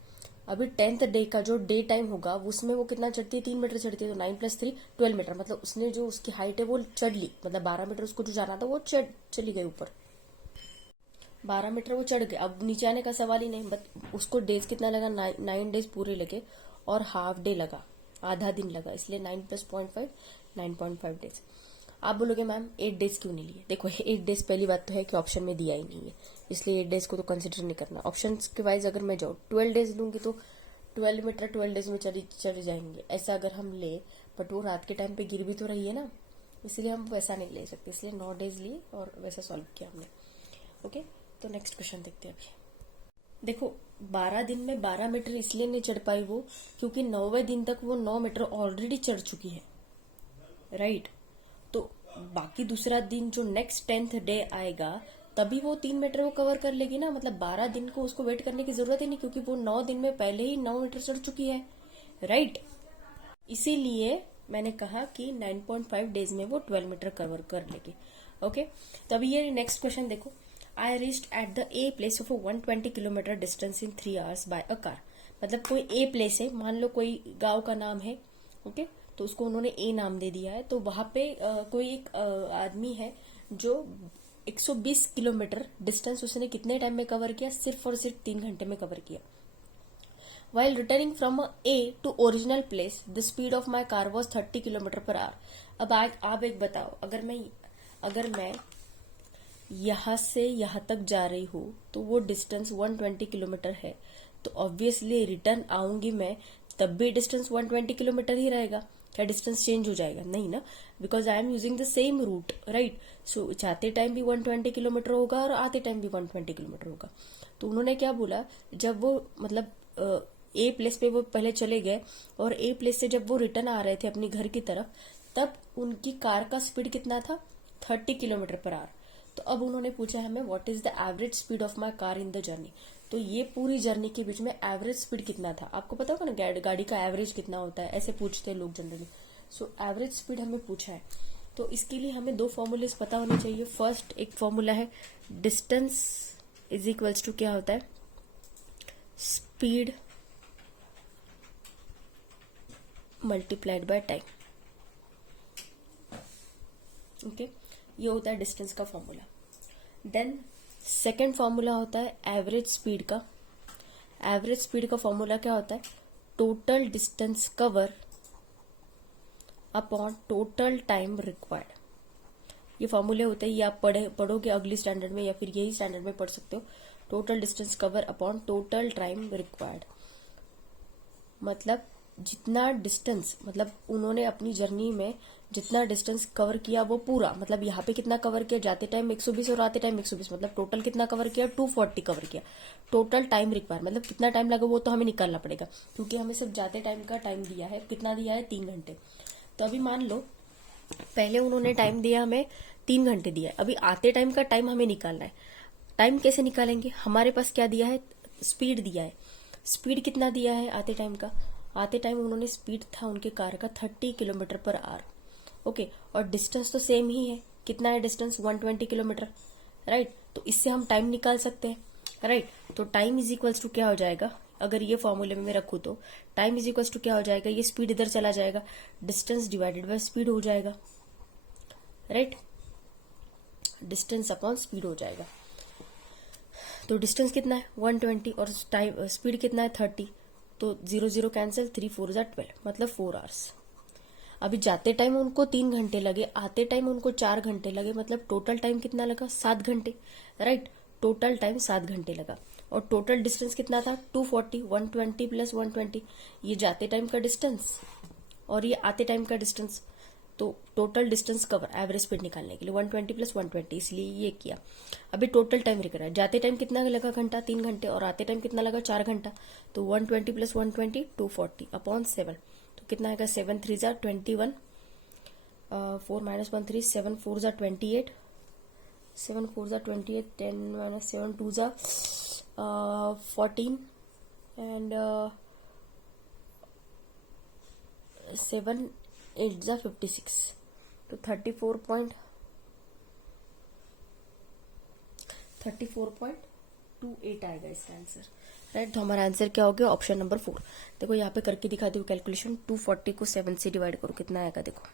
अभी 10th डे का जो डे टाइम होगा उसमें वो कितना चढ़ती है, 3 मीटर चढ़ती है, तो 9 + 3 12 मीटर, मतलब उसने जो उसकी हाइट है वो चढ़ ली, मतलब 12 मीटर उसको जो जाना था वो चली गई ऊपर, 12 मीटर वो चढ़ गए। अब नीचे आने का सवाल ही नहीं, बट उसको डेज कितना लगा, 9 डेज पूरे लगे और हाफ डे लगा, आधा दिन लगा, इसलिए 9 + 0.5 9.5 डेज। आप बोलोगे मैम 8 डेज क्यों नहीं लिए? देखो 8 डेज पहली बात तो है कि ऑप्शन में दिया ही नहीं है, इसलिए 8 डेज को तो कंसिडर नहीं करना। ऑप्शन के वाइज अगर मैं जाऊँ 12 डेज लूंगी तो 12 मीटर 12 डेज में चढ़ जाएंगे, ऐसा अगर हम ले, बट वो रात के टाइम पे गिर भी तो रही है ना, इसलिए हम वैसा नहीं ले सकते, इसलिए 9 डेज लिए और वैसा सॉल्व किया हमने। ओके, तो नेक्स्ट क्वेश्चन देखते हैं अभी। देखो 12 दिन में 12 मीटर इसलिए नहीं चढ़ पाई वो, क्योंकि 9वें दिन तक वो 9 मीटर ऑलरेडी चढ़ चुकी है, राइट। तो बाकी दूसरा दिन जो नेक्स्ट 10th डे आएगा तभी वो 3 मीटर वो कवर कर लेगी ना, मतलब 12 दिन को उसको वेट करने की जरूरत ही नहीं, क्योंकि वो 9 दिन में पहले ही 9 मीटर चढ़ चुकी है, राइट। इसीलिए मैंने कहा कि 9.5 डेज में वो 12 मीटर कवर कर लेगी। ओके, तो अभी ये नेक्स्ट क्वेश्चन देखो। I reached at the a place of 120 kilometre distance in 3 hours bye a car. मतलब कोई ए प्लेस है, मान लो कोई गांव का नाम है, ओके, तो उसको उन्होंने ए नाम दे दिया है। तो वहां पे कोई एक आदमी है जो 120 किलोमीटर डिस्टेंस उसने कितने टाइम में कवर किया? सिर्फ और सिर्फ 3 घंटे में कवर किया। While returning from A to original place, the speed of my car was 30 kilometre per hour. अब आप एक बताओ, अगर मैं यहां से यहां तक जा रही हूँ तो वो डिस्टेंस 120 किलोमीटर है, तो ऑब्वियसली रिटर्न आऊंगी मैं तब भी डिस्टेंस 120 किलोमीटर ही रहेगा। क्या डिस्टेंस चेंज हो जाएगा? नहीं ना, because I am using the same route, right. So जाते टाइम भी 120 किलोमीटर होगा और आते टाइम भी 120 किलोमीटर होगा। तो उन्होंने क्या बोला, जब वो मतलब ए प्लेस पे वो पहले चले गए और ए प्लेस से जब वो रिटर्न आ रहे थे अपनी घर की तरफ, तब उनकी कार का स्पीड कितना था? 30 किलोमीटर पर आवर। तो अब उन्होंने पूछा हमें what is the average speed of my car in the journey. तो ये पूरी जर्नी के बीच में एवरेज स्पीड कितना था? आपको पता होगा ना गाड़ी का एवरेज कितना होता है, ऐसे पूछते हैं लोग जनरली। सो एवरेज स्पीड हमें पूछा है, तो इसके लिए हमें 2 फॉर्मूलेस पता होने चाहिए। फर्स्ट एक फॉर्मूला है डिस्टेंस इज इक्वल्स टू क्या होता है, speed multiplied by time. Okay, ये होता है डिस्टेंस का फॉर्मूला। देन सेकेंड फॉर्मूला होता है एवरेज स्पीड का। एवरेज स्पीड का फॉर्मूला क्या होता है? Total distance cover upon total time required. ये फॉर्मूले होते हैं, ये आप पढ़ोगे अगली स्टैंडर्ड में या फिर यही स्टैंडर्ड में पढ़ सकते हो। Total distance cover upon total time required, मतलब जितना डिस्टेंस, मतलब उन्होंने अपनी जर्नी में जितना डिस्टेंस कवर किया वो पूरा, मतलब यहाँ पे कितना कवर किया, जाते टाइम 120 और आते टाइम 120, मतलब टोटल कितना कवर किया? 240 कवर किया। टोटल टाइम रिक्वायर मतलब कितना टाइम लगा वो तो हमें निकालना पड़ेगा, क्योंकि हमें सिर्फ जाते टाइम का टाइम दिया है। कितना दिया है? 3 घंटे। तो अभी मान लो पहले उन्होंने टाइम दिया हमें 3 घंटे दिया है, अभी आते टाइम का टाइम हमें निकालना है। टाइम कैसे निकालेंगे? हमारे पास क्या दिया है? स्पीड दिया है। स्पीड कितना दिया है आते टाइम का? आते टाइम उन्होंने स्पीड था उनके कार का 30 किलोमीटर पर आवर, ओके, और डिस्टेंस तो सेम ही है। कितना है डिस्टेंस? 120 kilometre, right. तो इससे हम टाइम निकाल सकते हैं, राइट। तो टाइम इज इक्वल्स टू क्या हो जाएगा, अगर ये फॉर्मूले में मैं रखूं तो टाइम इज इक्वल्स टू क्या हो जाएगा, ये स्पीड इधर चला जाएगा, डिस्टेंस डिवाइडेड बाय स्पीड हो जाएगा, राइट। डिस्टेंस अपॉन स्पीड हो जाएगा। तो डिस्टेंस कितना है? 120 और टाइम स्पीड कितना है? 30। तो 0 0 कैंसिल, 3 4 12, मतलब 4 आवर्स। अभी जाते टाइम उनको 3 घंटे लगे, आते टाइम उनको 4 घंटे लगे, मतलब टोटल टाइम कितना लगा? 7 घंटे, राइट। टोटल टाइम 7 घंटे लगा। और टोटल डिस्टेंस कितना था? 240, 120 + 120, ये जाते टाइम का डिस्टेंस और ये आते टाइम का डिस्टेंस। तो total distance cover average speed निकालने के लिए 120 + 120, इसलिए ये किया। अभी टोटल टाइम निकल रहा है, जाते टाइम कितना लगा घंटा? 3 घंटे, और आते टाइम कितना लगा? 4 घंटा। तो 120 + 120 240 अपॉन 7, तो कितना आएगा? 7 3 = 21, 4 - 1 3, 7 4 = 28, 7 4 = 28, 10 - 7 2 = 14, and 7 8 = 56, तो 34.34 4.28 आएगा इसका आंसर, राइट। तो हमारा आंसर क्या हो गया, ऑप्शन नंबर 4। देखो यहाँ पे करके दिखा दी कैलकुलेशन, 240 को 7 से डिवाइड करो, कितना आएगा देखो,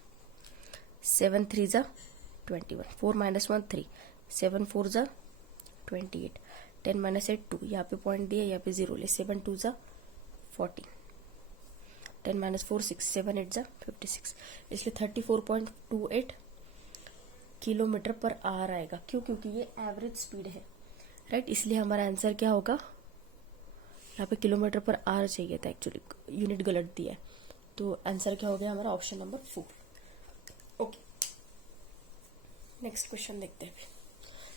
7 3 जा 21, 4 - 1 3, 7 4 जा 28, 10 - 8 2, यहाँ पे पॉइंट दिया, यहाँ पे 0 ले, 7 2 जा 14, 10 - 4 6, 7 8 जा 56, इसलिए 34.28 किलोमीटर पर आवर आएगा। क्यों, क्योंकि ये एवरेज स्पीड है, राइट। इसलिए हमारा आंसर क्या होगा, यहाँ पे किलोमीटर पर आवर चाहिए था, एक्चुअली यूनिट गलत दिया है, तो आंसर क्या हो गया हमारा, option number 4। Okay, next question देखते हैं।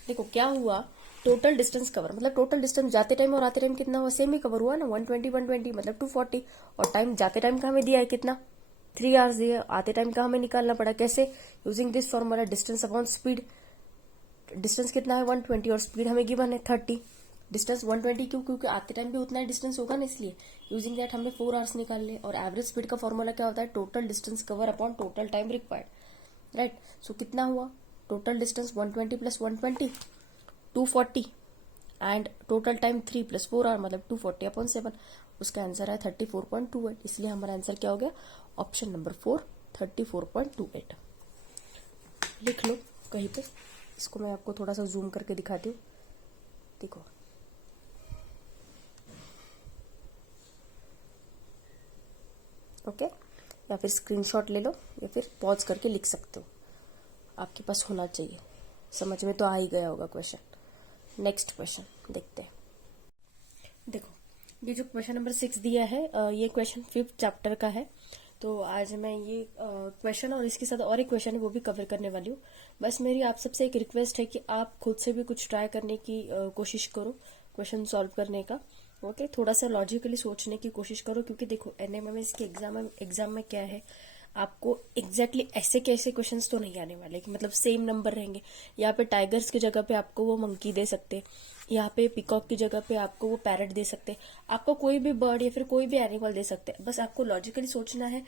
देखो क्या हुआ, टोटल डिस्टेंस कवर, मतलब टोटल डिस्टेंस जाते टाइम और आते टाइम कितना हुआ, सेम ही कवर हुआ ना, 120 मतलब 240, और टाइम जाते टाइम का हमें दिया है कितना, 3 आवर्स दिया, आते टाइम का हमें निकालना पड़ा, कैसे, using this formula, distance upon speed. Distance कितना है 120 और स्पीड हमें गिवन है 30, डिस्टेंस 120 क्यों, क्योंकि आते टाइम भी उतना ही डिस्टेंस होगा ना, इसलिए यूजिंग दैट हमने 4 आवर्स निकाल लिए। और एवरेज स्पीड का फॉर्मूला क्या होता है, total distance cover upon total time required, right. So कितना हुआ, total distance 120 + 120 240, and total time 3 + 4 hour मतलब 240/7, उसका आंसर है 34.28। इसलिए हमारा आंसर क्या हो गया, ऑप्शन नंबर 4 34.28। लिख लो कहीं पे, इसको मैं आपको थोड़ा सा जूम करके दिखाती हूँ, देखो ओके, या फिर स्क्रीनशॉट ले लो, या फिर पॉज करके लिख सकते हो, आपके पास होना चाहिए, समझ में तो आ ही गया होगा क्वेश्चन। नेक्स्ट क्वेश्चन देखते हैं। देखो ये जो क्वेश्चन नंबर 6 दिया है, ये क्वेश्चन 5th चैप्टर का है। तो आज मैं ये क्वेश्चन और इसके साथ और एक क्वेश्चन है वो भी कवर करने वाली हूँ। बस मेरी आप सबसे एक रिक्वेस्ट है कि आप खुद से भी कुछ ट्राई करने की कोशिश करो, क्वेश्चन सॉल्व करने का। ओके, थोड़ा सा लॉजिकली सोचने की कोशिश करो, क्योंकि देखो एनएमएमएस के एग्जाम में क्या है, आपको एग्जैक्टली ऐसे कैसे क्वेश्चंस तो नहीं आने वाले कि मतलब सेम नंबर रहेंगे। यहाँ पे टाइगर्स की जगह पे आपको वो मंकी दे सकते, यहाँ पे पिकॉक की जगह पे आपको वो पैरट दे सकते, आपको कोई भी बर्ड या फिर कोई भी एनिमल दे सकते। बस आपको लॉजिकली सोचना है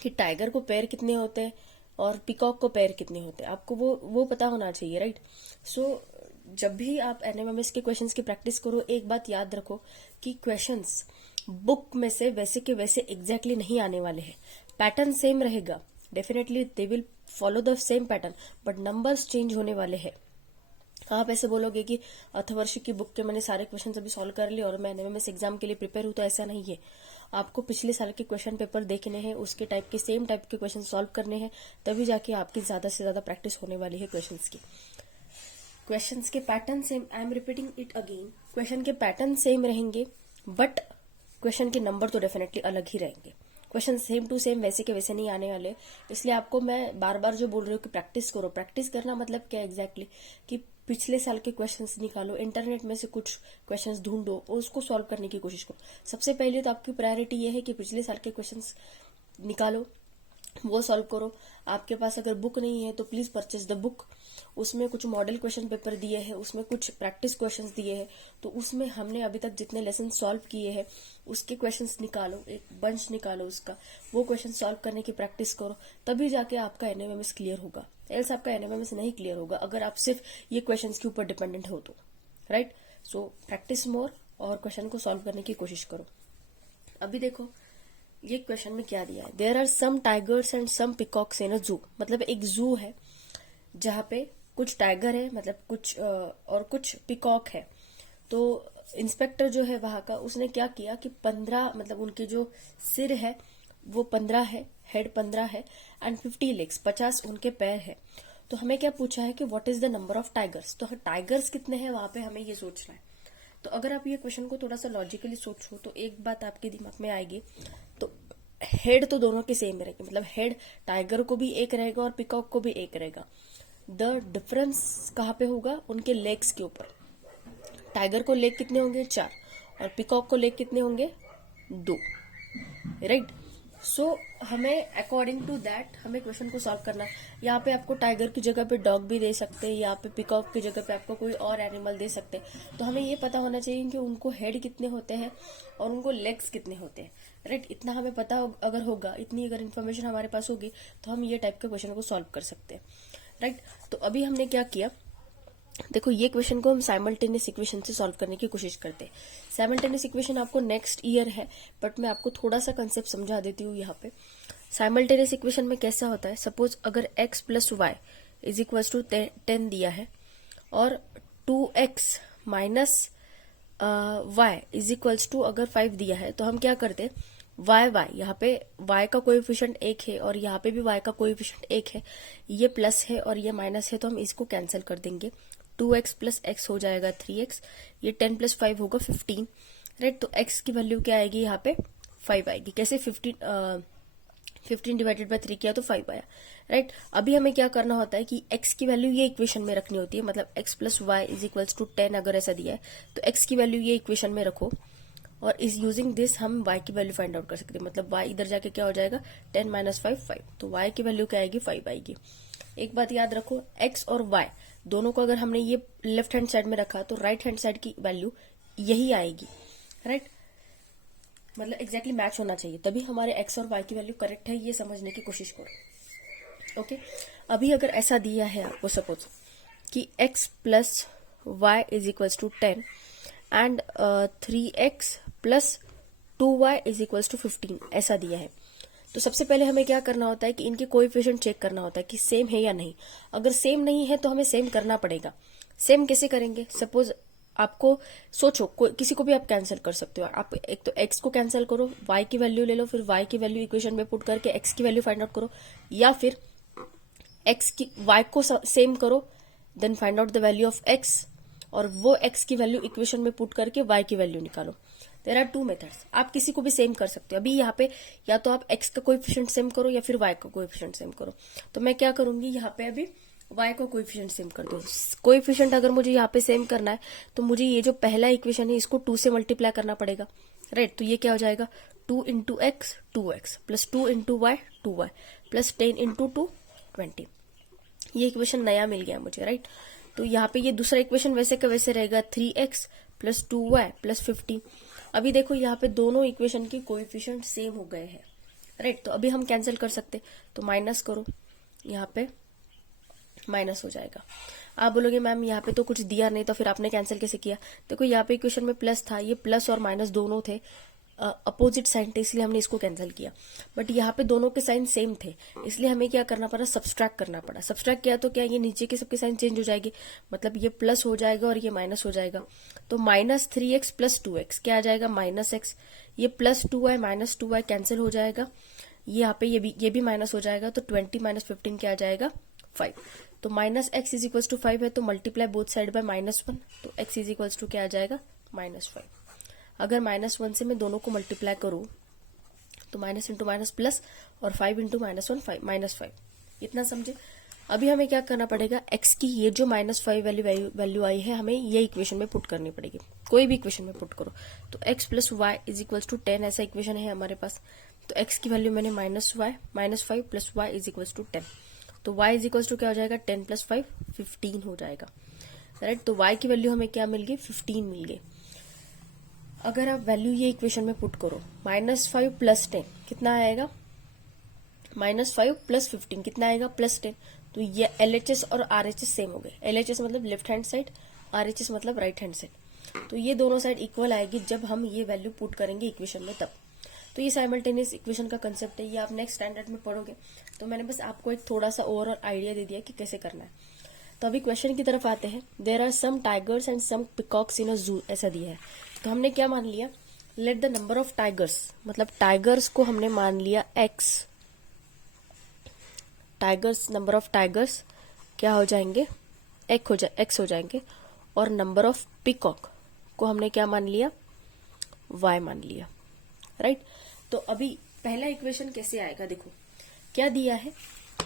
कि टाइगर को पैर कितने होते हैं और पिकॉक को पैर कितने होते हैं, आपको वो पता होना चाहिए, राइट। सो जब भी आप एनएमएमएस के क्वेश्चंस की प्रैक्टिस करो, एक बात याद रखो कि क्वेश्चंस बुक में से वैसे के वैसे एग्जैक्टली नहीं आने वाले हैं, पैटर्न सेम रहेगा, definitely they will follow the same pattern, but numbers change होने वाले हैं। आप ऐसे बोलोगे कि अर्थवर्ष की बुक के मैंने सारे क्वेश्चन अभी सॉल्व कर लिए और मैं एनएमएमएस एग्जाम के लिए प्रिपेयर हूं, तो ऐसा नहीं है। आपको पिछले साल के क्वेश्चन पेपर देखने हैं, उसके टाइप के सेम टाइप के क्वेश्चन सॉल्व करने हैं, तभी जाके आपकी ज्यादा से ज्यादा प्रैक्टिस होने वाली है क्वेश्चंस की। क्वेश्चंस के pattern same, I am repeating it again, question के पैटर्न सेम रहेंगे, बट क्वेश्चन के नंबर तो डेफिनेटली अलग ही रहेंगे। क्वेश्चन सेम टू सेम वैसे के वैसे नहीं आने वाले, इसलिए आपको मैं बार बार जो बोल रही हूँ कि प्रैक्टिस करो। प्रैक्टिस करना मतलब क्या एग्जैक्टली कि पिछले साल के क्वेश्चंस निकालो, इंटरनेट में से कुछ क्वेश्चंस ढूंढो और उसको सॉल्व करने की कोशिश करो। सबसे पहले तो आपकी प्रायोरिटी ये है कि पिछले साल के क्वेश्चंस निकालो, वो सॉल्व करो। आपके पास अगर बुक नहीं है तो प्लीज परचेज द बुक, उसमें कुछ मॉडल क्वेश्चन पेपर दिए हैं, उसमें कुछ प्रैक्टिस क्वेश्चंस दिए हैं, तो उसमें हमने अभी तक जितने लेसन सॉल्व किए हैं उसके क्वेश्चंस निकालो, एक बंच निकालो उसका, वो क्वेश्चन सॉल्व करने की प्रैक्टिस करो, तभी जाके आपका एनएमएमएस क्लियर होगा। एल्स आपका एनएमएमएस नहीं क्लियर होगा अगर आप सिर्फ ये क्वेश्चंस के ऊपर डिपेंडेंट हो तो, राइट। सो प्रैक्टिस मोर और क्वेश्चन को सॉल्व करने की कोशिश करो। अभी देखो ये क्वेश्चन में क्या दिया है, there are some tigers and some peacocks in a zoo, मतलब एक जू है जहाँ पे कुछ टाइगर है, मतलब कुछ और कुछ पिकॉक है। तो इंस्पेक्टर जो है वहां का, उसने क्या किया कि 15 मतलब उनके जो सिर है वो 15 है, हेड 15 है, एंड 50 लेग्स 50 उनके पैर है। तो हमें क्या पूछा है कि what is the number of tigers, तो टाइगर्स कितने हैं वहां पे हमें ये सोचना है। तो अगर आप ये क्वेश्चन को थोड़ा सा लॉजिकली सोचो तो एक बात आपके दिमाग में आएगी, तो हेड तो दोनों के सेम रहेगी, मतलब हेड टाइगर को भी एक रहेगा और पिकॉक को भी एक रहेगा। द डिफरेंस कहाँ पे होगा, उनके लेग्स के ऊपर। टाइगर को लेग कितने होंगे 4 और पिकॉक को लेग कितने होंगे 2, राइट। सो हमें अकॉर्डिंग टू दैट हमें क्वेश्चन को सॉल्व करना। यहाँ पे आपको टाइगर की जगह पे डॉग भी दे सकते हैं, यहाँ पे पिकॉक की जगह पे आपको कोई और एनिमल दे सकते हैं। तो हमें ये पता होना चाहिए कि उनको हेड कितने होते हैं और उनको लेग्स कितने होते हैं, राइट। इतना हमें पता अगर होगा, इतनी अगर इन्फॉर्मेशन हमारे पास होगी तो हम ये टाइप के क्वेश्चन को सॉल्व कर सकते हैं, राइट। तो अभी हमने क्या किया, देखो ये क्वेश्चन को हम साइमल्टेनियस इक्वेशन से सॉल्व करने की कोशिश करते हैं। साइमल्टेनियस इक्वेशन आपको नेक्स्ट ईयर है, बट मैं आपको थोड़ा सा कंसेप्ट समझा देती हूँ यहाँ पे। साइमल्टेनियस इक्वेशन में कैसा होता है, सपोज अगर x plus Y is equal to 10 दिया है और 2x minus Y is equals to अगर 5 दिया है, तो हम क्या करते हैं, वाई यहाँ पे y का कोएफिशिएंट 1 है और यहाँ पे भी y का कोएफिशिएंट 1 है, ये प्लस है और ये माइनस है, तो हम इसको कैंसिल कर देंगे। 2x प्लस एक्स हो जाएगा 3x, ये 10 प्लस 5 होगा 15, राइट। तो x की वैल्यू क्या आएगी, यहाँ पे 5 आएगी। कैसे, 15 डिवाइडेड बाय 3 किया तो 5 आया, राइट। अभी हमें क्या करना होता है कि x की वैल्यू ये इक्वेशन में रखनी होती है, मतलब x plus Y is equals to 10 अगर ऐसा दिया है तो x की वैल्यू ये इक्वेशन में रखो, और इस यूजिंग दिस हम y की वैल्यू फाइंड आउट कर सकते हैं। मतलब y इधर जाके क्या हो जाएगा, 10 माइनस 5 5, तो y की वैल्यू क्या आएगी, 5 आएगी। एक बात याद रखो, x और y दोनों को अगर हमने ये लेफ्ट हैंड साइड में रखा तो राइट हैंड साइड की वैल्यू यही आएगी, राइट। मतलब एग्जैक्टली मैच होना चाहिए, तभी हमारे x और y की वैल्यू करेक्ट है, ये समझने की कोशिश करो। ओके, अभी अगर ऐसा दिया है आपको सपोज कि x plus Y is equals to 10 and 3x plus 2y is equals to 15, ऐसा दिया है, तो सबसे पहले हमें क्या करना होता है कि इनके कोएफिशिएंट चेक करना होता है कि सेम है या नहीं। अगर सेम नहीं है तो हमें सेम करना पड़ेगा। सेम कैसे करेंगे, सपोज आपको सोचो किसी को भी आप कैंसिल कर सकते हो। आप एक तो x को कैंसिल करो, y की वैल्यू ले लो, फिर y की वैल्यू इक्वेशन में पुट करके x की वैल्यू फाइंड आउट करो, या फिर x की y को सेम करो, then find out the value of x, और वो x की वैल्यू इक्वेशन में पुट करके y की वैल्यू निकालो। देयर आर 2 मेथड्स, आप किसी को भी सेम कर सकते हो। अभी यहाँ पे या तो आप x का कोएफिशिएंट सेम करो या फिर y का कोएफिशिएंट सेम करो। तो मैं क्या करूंगी, यहाँ पे अभी y का कोएफिशिएंट सेम कर दो। कोएफिशिएंट अगर मुझे यहाँ पे सेम करना है तो मुझे ये जो पहला इक्वेशन है इसको 2 से मल्टीप्लाई करना पड़ेगा, राइट। तो ये क्या हो जाएगा, 2 into X 2x plus 2 into Y 2y plus 10 into 2 20। ये इक्वेशन नया मिल गया मुझे, राइट। तो यहाँ पे ये दूसरा इक्वेशन वैसे का वैसे रहेगा, 3x प्लस 2y प्लस 15। अभी देखो यहाँ पे दोनों इक्वेशन की कोएफिशिएंट सेम हो गए हैं, राइट। तो अभी हम कैंसिल कर सकते, तो माइनस करो, यहाँ पे माइनस हो जाएगा। आप बोलोगे मैम यहाँ पे तो कुछ दिया नहीं, तो फिर आपने कैंसिल कैसे किया। देखो यहाँ पे इक्वेशन में प्लस था, ये प्लस और माइनस दोनों थे, अपोजिट साइन थे, इसलिए हमने इसको कैंसिल किया। बट यहाँ पे दोनों के साइन सेम थे, इसलिए हमें क्या करना पड़ा, सब्सट्रैक्ट करना पड़ा। सब्सट्रैक्ट किया तो क्या, ये नीचे के सबके साइन चेंज हो जाएंगे, मतलब ये प्लस हो जाएगा और ये माइनस हो जाएगा। तो माइनस 3x प्लस 2x क्या आ जाएगा, माइनस x। ये plus 2y minus 2y cancel हो जाएगा, यहाँ पे ये भी माइनस हो जाएगा। तो 20 माइनस 15 क्या आ जाएगा, 5। तो minus x is equals to 5 है, तो मल्टीप्लाई बोथ साइड बाय -1, तो x इज इक्वल्स टू क्या आ जाएगा, -5। अगर -1 से मैं दोनों को मल्टीप्लाई करूं तो माइनस इंटू माइनस प्लस, और 5 इंटू -1 -5। इतना समझे। अभी हमें क्या करना पड़ेगा, x की ये जो -5 वैल्यू आई है, हमें ये इक्वेशन में पुट करनी पड़ेगी। कोई भी इक्वेशन में पुट करो, तो x plus Y is equals to 10 ऐसा इक्वेशन है हमारे पास। तो x की वैल्यू मैंने -5 plus Y is equals to 10, तो y इज इक्वल्स टू क्या हो जाएगा, 10 प्लस 5 15 हो जाएगा, राइट। तो y की वैल्यू हमें क्या मिल गई, 15 मिल गई। अगर आप वैल्यू ये इक्वेशन में पुट करो, -5 प्लस 10 कितना आएगा, -5 प्लस 15 कितना आएगा, +10। तो ये LHS और RHS सेम हो गए। LHS मतलब लेफ्ट हैंड साइड, RHS मतलब राइट हैंड साइड। तो ये दोनों साइड इक्वल आएगी जब हम ये वैल्यू पुट करेंगे इक्वेशन में तब। तो ये साइमल्टेनियस इक्वेशन का कंसेप्ट है, ये आप नेक्स्ट स्टैंडर्ड में पढ़ोगे। तो मैंने बस आपको एक थोड़ा सा ओवरऑल आइडिया दे दिया कि कैसे करना है। तो अभी क्वेश्चन की तरफ आते हैं। There are some tigers and some peacocks in a zoo, ऐसा दिया है। तो हमने क्या मान लिया, let the number of tigers, मतलब टाइगर्स को हमने मान लिया x। Tigers, number of tigers क्या हो जाएंगे, x हो जाएंगे, और नंबर ऑफ पिकॉक को हमने क्या मान लिया, y मान लिया, राइट। तो अभी पहला इक्वेशन कैसे आएगा, देखो क्या दिया है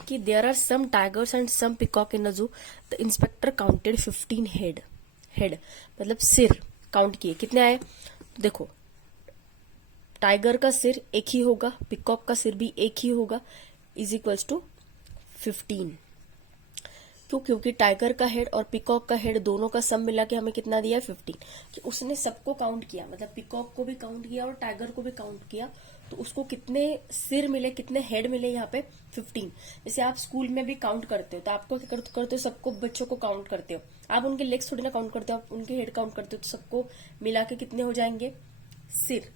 कि there are some tigers and some peacock in a zoo, the inspector counted 15 head मतलब सिर काउंट किए, कितने आए। तो देखो टाइगर का सिर एक ही होगा, पिकॉक का सिर भी एक ही होगा, इज इक्वल्स टू 15। क्यों, क्योंकि टाइगर का हेड और पिकॉक का हेड दोनों का सम मिला के हमें कितना दिया, 15। कि उसने सबको काउंट किया, मतलब पिकॉक को भी काउंट किया और टाइगर को भी काउंट किया, तो उसको कितने सिर मिले, कितने हेड मिले, यहाँ पे 15। जैसे आप स्कूल में भी काउंट करते हो, तो आपको क्या करते हो, सबको बच्चों को काउंट करते हो, आप उनके लेग्स थोड़ी ना काउंट करते हो, आप उनके हेड काउंट करते हो, तो सबको मिला के कितने हो जाएंगे? सिर।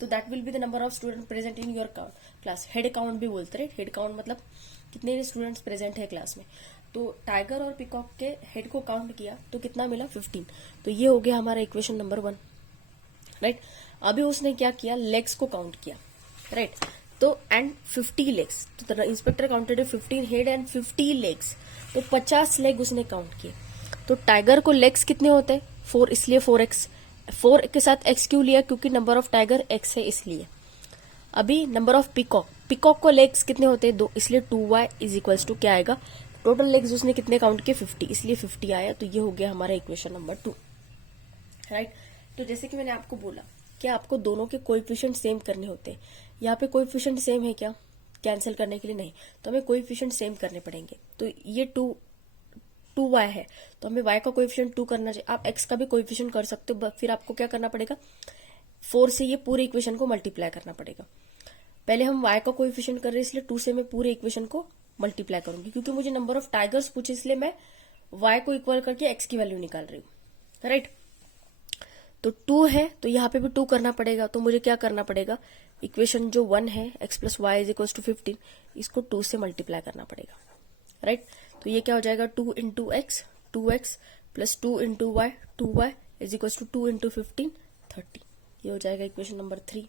तो that will be the number of student present in your class. Head count भी बोलते हैं, हेड काउंट मतलब कितने स्टूडेंट्स प्रेजेंट है क्लास में। तो टाइगर और पीकॉक के हेड को काउंट किया तो कितना मिला? 15। तो ये हो गया हमारा इक्वेशन नंबर 1, राइट। अभी उसने क्या किया? लेग्स को काउंट किया, राइट। तो एंड 50 लेग्स, तो inspector counted 15 head and 50 legs, तो 50 लेग उसने काउंट किए। तो टाइगर को लेग्स कितने होते हैं? 4, इसलिए 4x। 4 के साथ x क्यों लिया? क्योंकि नंबर ऑफ टाइगर x है, इसलिए। अभी नंबर ऑफ पीकॉक, पीकॉक को लेग्स कितने होते हैं? 2, इसलिए 2y इज इक्वल्स टू क्या आएगा? टोटल लेग्स उसने कितने काउंट किए? 50, इसलिए 50 आया। तो ये हो गया हमारा इक्वेशन नंबर 2, राइट। तो जैसे कि मैंने आपको बोला कि आपको दोनों के कोएफिशिएंट सेम करने होते हैं। यहाँ पे कोएफिशिएंट सेम है क्या कैंसिल करने के लिए? नहीं, तो हमें कोएफिशिएंट सेम करने पड़ेंगे। तो ये 2y है, तो हमें y का कोएफिशिएंट 2 करना चाहिए। आप x का भी कोएफिशिएंट कर सकते हो, फिर आपको क्या करना पड़ेगा? 4 से ये पूरे इक्वेशन को मल्टीप्लाई करना पड़ेगा। पहले हम y का कोएफिशिएंट कर रहे हैं, इसलिए 2 से मैं पूरे इक्वेशन को मल्टीप्लाई करूंगी, क्योंकि मुझे नंबर ऑफ टाइगर्स पूछे, इसलिए मैं y को इक्वल करके x की वैल्यू निकाल रही हूँ, राइट। तो 2 है, तो यहाँ पे भी 2 करना पड़ेगा। तो मुझे क्या करना पड़ेगा? इक्वेशन जो 1 है, x plus Y is equal to 15, इसको 2 से मल्टीप्लाई करना पड़ेगा, राइट। तो ये क्या हो जाएगा? 2 into X, 2x plus 2 into Y, 2y is equal to 2 into 15, 30। ये हो जाएगा इक्वेशन नंबर 3।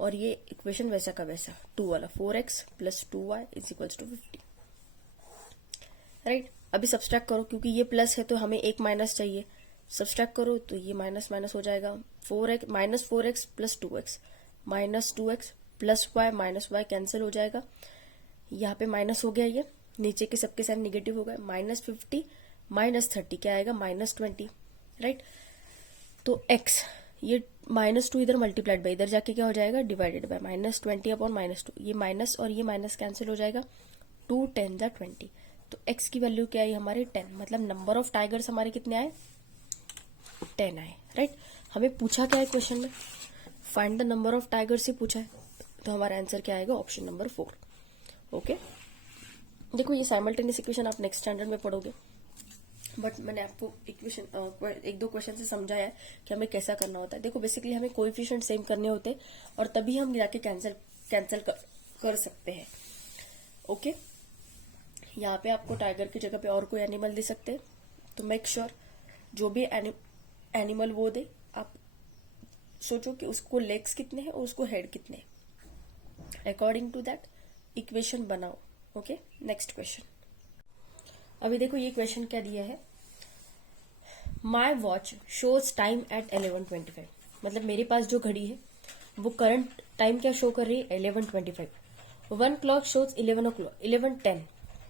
और ये इक्वेशन वैसा का वैसा 2 वाला 4x plus 2y is equal to 50, right. अभी सब्सट्रैक्ट करो, क्योंकि ये प्लस है तो हमें एक माइनस चाहिए। सब्सट्रैक्ट करो तो ये माइनस माइनस हो जाएगा। 4x minus 4x plus 2x minus 2x plus y minus y cancel हो जाएगा। यहाँ पे माइनस हो गया, ये नीचे के सबके साथ निगेटिव हो गए। माइनस 50 माइनस 30 क्या आएगा? Minus 20, right. तो x ये माइनस 2 इधर मल्टीप्लाइड बाय इधर जाके क्या हो जाएगा? Divided by minus 20 upon minus 2। ये माइनस और ये माइनस कैंसिल हो जाएगा। 2 10 जा 20। तो x की वैल्यू क्या आई हमारी? 10। मतलब नंबर ऑफ टाइगर्स हमारे कितने आए? 10 आए, राइट। हमें पूछा क्या है क्वेश्चन में? Find the number of tigers ही पूछा है, तो हमारा आंसर क्या आएगा? Option number 4, okay. देखो ये साइमल्टेनियस इक्वेशन आप नेक्स्ट स्टैंडर्ड में पढ़ोगे, बट मैंने आपको इक्वेशन एक दो क्वेश्चन से समझाया है कि हमें कैसा करना होता है। देखो बेसिकली हमें कोएफिशिएंट सेम करने होते हैं, और तभी हम जाके कैंसिल कर सकते हैं, ओके। यहाँ पे आपको टाइगर की जगह पे और कोई एनिमल दे सकते हैं, तो मेक श्योर जो भी एनिमल वो दे, आप सोचो कि उसको लेग्स कितने हैं और उसको हेड कितने हैं, अकॉर्डिंग टू दैट इक्वेशन बनाओ, ओके। Next question. अभी देखो ये क्वेश्चन क्या दिया है? My watch shows time at 11:25। मतलब मेरे पास जो घड़ी है वो करंट टाइम क्या शो कर रही है? 11:25। 1 क्लॉक शोज 11:10,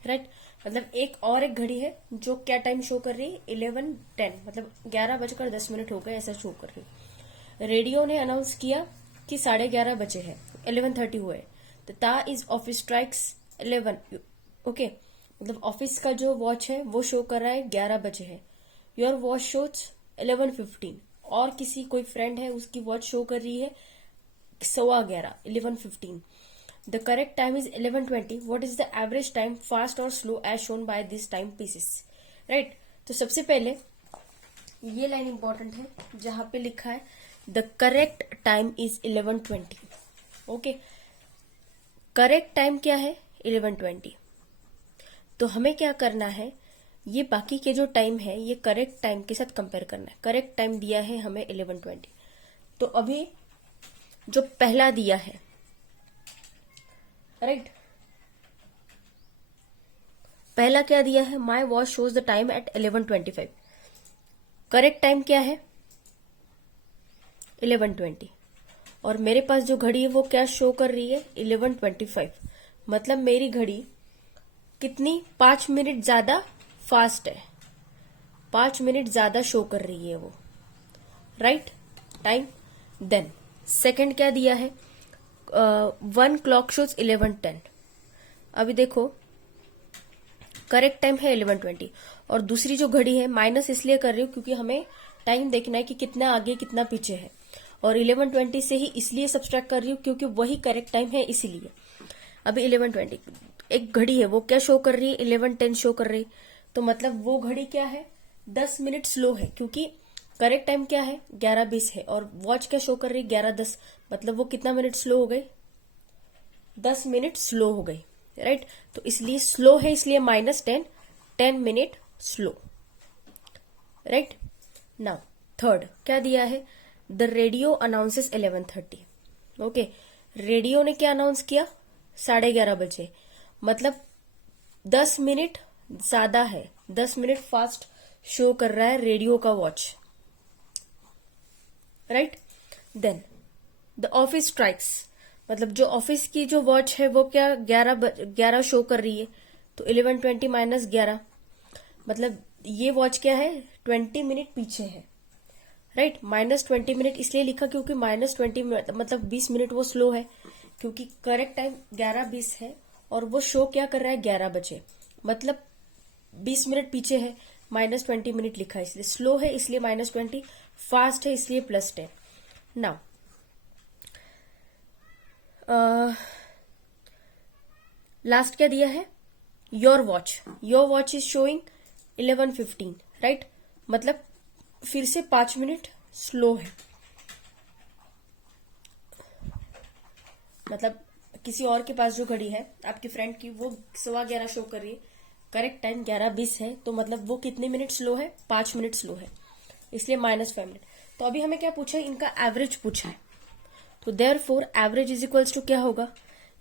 राइट। मतलब एक घड़ी है जो क्या टाइम शो कर रही है? 11:10, मतलब 11:10 हो गए ऐसा शो कर रही है। रेडियो ने अनाउंस किया कि 11:30 बजे है, 11:30 हुए। द ता इज ऑफिस स्ट्राइक्स 11, ओके। मतलब ऑफिस का जो वॉच है वो शो कर रहा है 11 बजे है। योर वॉच शोज 11:15, और किसी कोई फ्रेंड है उसकी वॉच शो कर रही है 11:15, 11:15। The correct time is 11:20. What is the average time, fast or slow, as shown by these time pieces? Right? तो सबसे पहले ये लाइन इंपॉर्टेंट है जहां पे लिखा है the correct time is 11:20. Okay, correct time क्या है? 11:20. तो हमें क्या करना है? ये बाकी के जो टाइम है ये करेक्ट टाइम के साथ कंपेयर करना है। करेक्ट टाइम दिया है हमें 11:20, तो अभी जो पहला दिया है, राइट, पहला क्या दिया है? My watch shows the time at 11:25। Correct time क्या है? 11:20। और मेरे पास जो घड़ी है वो क्या शो कर रही है? 11:25। मतलब मेरी घड़ी कितनी 5 मिनट ज्यादा फास्ट है, 5 मिनट ज्यादा शो कर रही है वो, राइट, टाइम। देन सेकंड क्या दिया है? 1 क्लॉक शोज 11:10। अभी देखो करेक्ट टाइम है 11:20, और दूसरी जो घड़ी है माइनस इसलिए कर रही हूं क्योंकि हमें टाइम देखना है कि कितना आगे कितना पीछे है, और 11:20 से ही इसलिए सब्सट्रैक्ट कर रही हूं क्योंकि वही करेक्ट टाइम है इसीलिए। अभी 11:20 एक घड़ी है वो क्या शो कर रही है? 11:10 शो कर रही, तो मतलब वो घड़ी क्या है? 10 मिनट स्लो है, क्योंकि करेक्ट टाइम क्या है 11:20 है और वॉच क्या शो कर रही है 11:10, मतलब वो कितना मिनट स्लो हो गई, 10 मिनट स्लो हो गई, राइट। तो इसलिए स्लो है, इसलिए -10, 10 minute slow, right. Now third क्या दिया है, the radio announces 11:30। Okay, radio ने क्या अनाउंस किया 11:30 बजे, मतलब 10 मिनट ज्यादा है, 10 मिनट फास्ट शो कर रहा है रेडियो का watch, right. Then the office strikes, मतलब जो ऑफिस की जो वॉच है वो क्या 11 शो कर रही है, तो 11:20 - 11, मतलब ये वॉच क्या है 20 मिनट पीछे है, राइट। -20 मिनट इसलिए लिखा क्योंकि -20 मतलब 20 मिनट वो स्लो है, क्योंकि करेक्ट टाइम 11:20 है और वो शो क्या कर रहा है 11 बजे, मतलब 20 मिनट पीछे है, -20 मिनट लिखा है, इसलिए स्लो है इसलिए -20, फास्ट है इसलिए +10। नाउ लास्ट क्या दिया है, your watch is showing 11:15, right, मतलब फिर से 5 मिनट स्लो है, मतलब किसी और के पास जो घड़ी है आपकी फ्रेंड की वो 11:15 शो कर रही है, करेक्ट टाइम 11:20 है, तो मतलब वो कितने मिनट स्लो है 5 मिनट स्लो है, इसलिए -5 मिनट। तो अभी हमें क्या पूछा है, इनका एवरेज पूछा है, तो therefore average is equals to क्या होगा,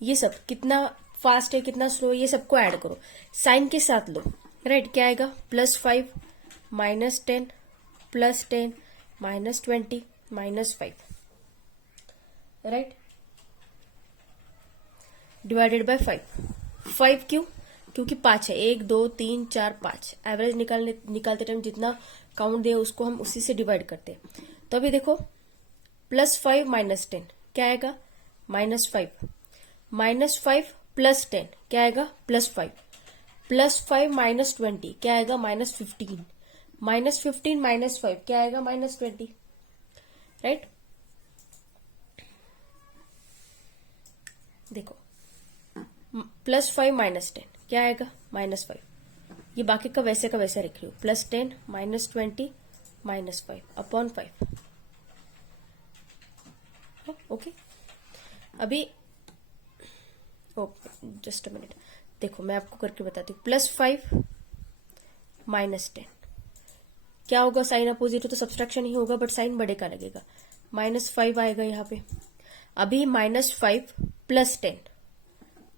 ये सब कितना फास्ट है कितना स्लो है ये सबको ऐड करो, साइन के साथ लो, राइट। क्या आएगा +5 -10 +10 -20 -5, राइट, डिवाइडेड बाय 5 क्यों, क्योंकि 5 है, 1 2 3 4 5, एवरेज निकालते टाइम जितना काउंट दिया उसको हम उसी से डिवाइड करते हैं। तो अभी देखो +5 -10 क्या आएगा -5, -5 +10 क्या आएगा +5, +5 -20 क्या आएगा -15, -15 -5 क्या आएगा -20, राइट। देखो +5 -10 क्या आएगा -5, ये बाकी का वैसे रख रही हूँ, +10 -20 -5 अपॉन 5, ओके। अभी जस्ट अ मिनट, देखो मैं आपको करके बताती हूँ, +5 -10 क्या होगा, साइन अपोजिट हो तो सब्सट्रैक्शन ही होगा, बट साइन बड़े का लगेगा, -5 आएगा यहाँ पे। अभी -5 +10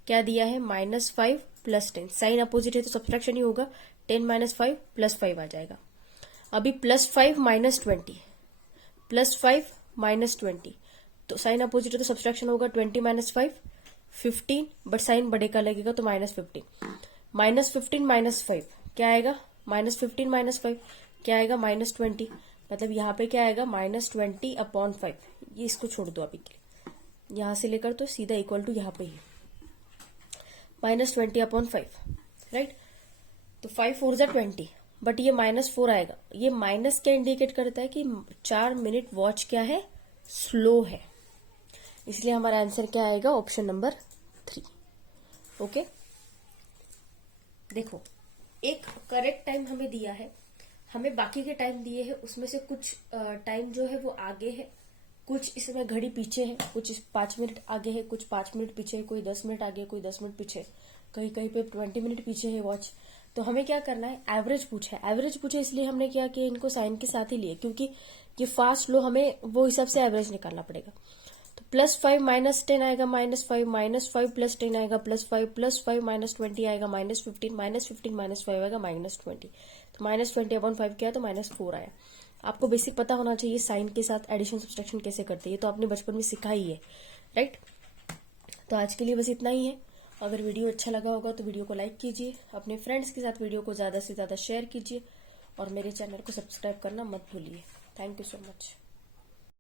क्या दिया है -5 +10, साइन अपोजिट है तो सब्सट्रैक्शन ही होगा, 10 - 5 +5 आ जाएगा। अभी +5 -20 +5 -20, तो साइन अपोजिट है तो सब्सट्रैक्शन होगा, 20 - 5 15, बट साइन बड़े का लगेगा तो -15, -15 -5 क्या आएगा -15 - 5 क्या आएगा -20, मतलब यहाँ पे क्या आएगा -20 अपॉन 5, ये इसको छोड़ दो अभी के लिए, यहां से लेकर तो सीधा इक्वल टू यहाँ पे ही -20 अपॉन 5, राइट। तो 5 4 × 20, बट ये -4 आएगा, ये माइनस क्या इंडिकेट करता है कि 4 मिनट वॉच क्या है स्लो है, इसलिए हमारा आंसर क्या आएगा ऑप्शन नंबर 3, ओके। देखो एक करेक्ट टाइम हमें दिया है, हमें बाकी के टाइम दिए हैं, उसमें से कुछ टाइम जो है वो आगे है, कुछ इसमें घड़ी पीछे है, कुछ 5 मिनट आगे है, कुछ 5 मिनट पीछे है, कोई 10 मिनट आगे, कोई 10 मिनट पीछे, कहीं कहीं पे 20 मिनट पीछे है वॉच। तो हमें क्या करना है, एवरेज पूछा है, एवरेज पूछे इसलिए हमने क्या किया, इनको साइन के साथ ही लिए, क्योंकि ये फास्ट लो हमें वो हिसाब से एवरेज निकालना पड़ेगा। तो +5 -10 आएगा -5 -5 +10 आएगा +5 +5 -20 आएगा -15 -15 -5 आएगा -20, तो -20 अपॉन 5 क्या है तो -4 आया। आपको बेसिक पता होना चाहिए साइन के साथ एडिशन सब्सट्रैक्शन कैसे करते हैं, तो आपने बचपन में सिखा ही है, राइट। तो आज के लिए बस इतना ही है। अगर वीडियो अच्छा लगा होगा तो वीडियो को लाइक कीजिए, अपने फ्रेंड्स के साथ वीडियो को ज्यादा से ज्यादा शेयर कीजिए और मेरे चैनल को सब्सक्राइब करना मत भूलिए। Thank you so much.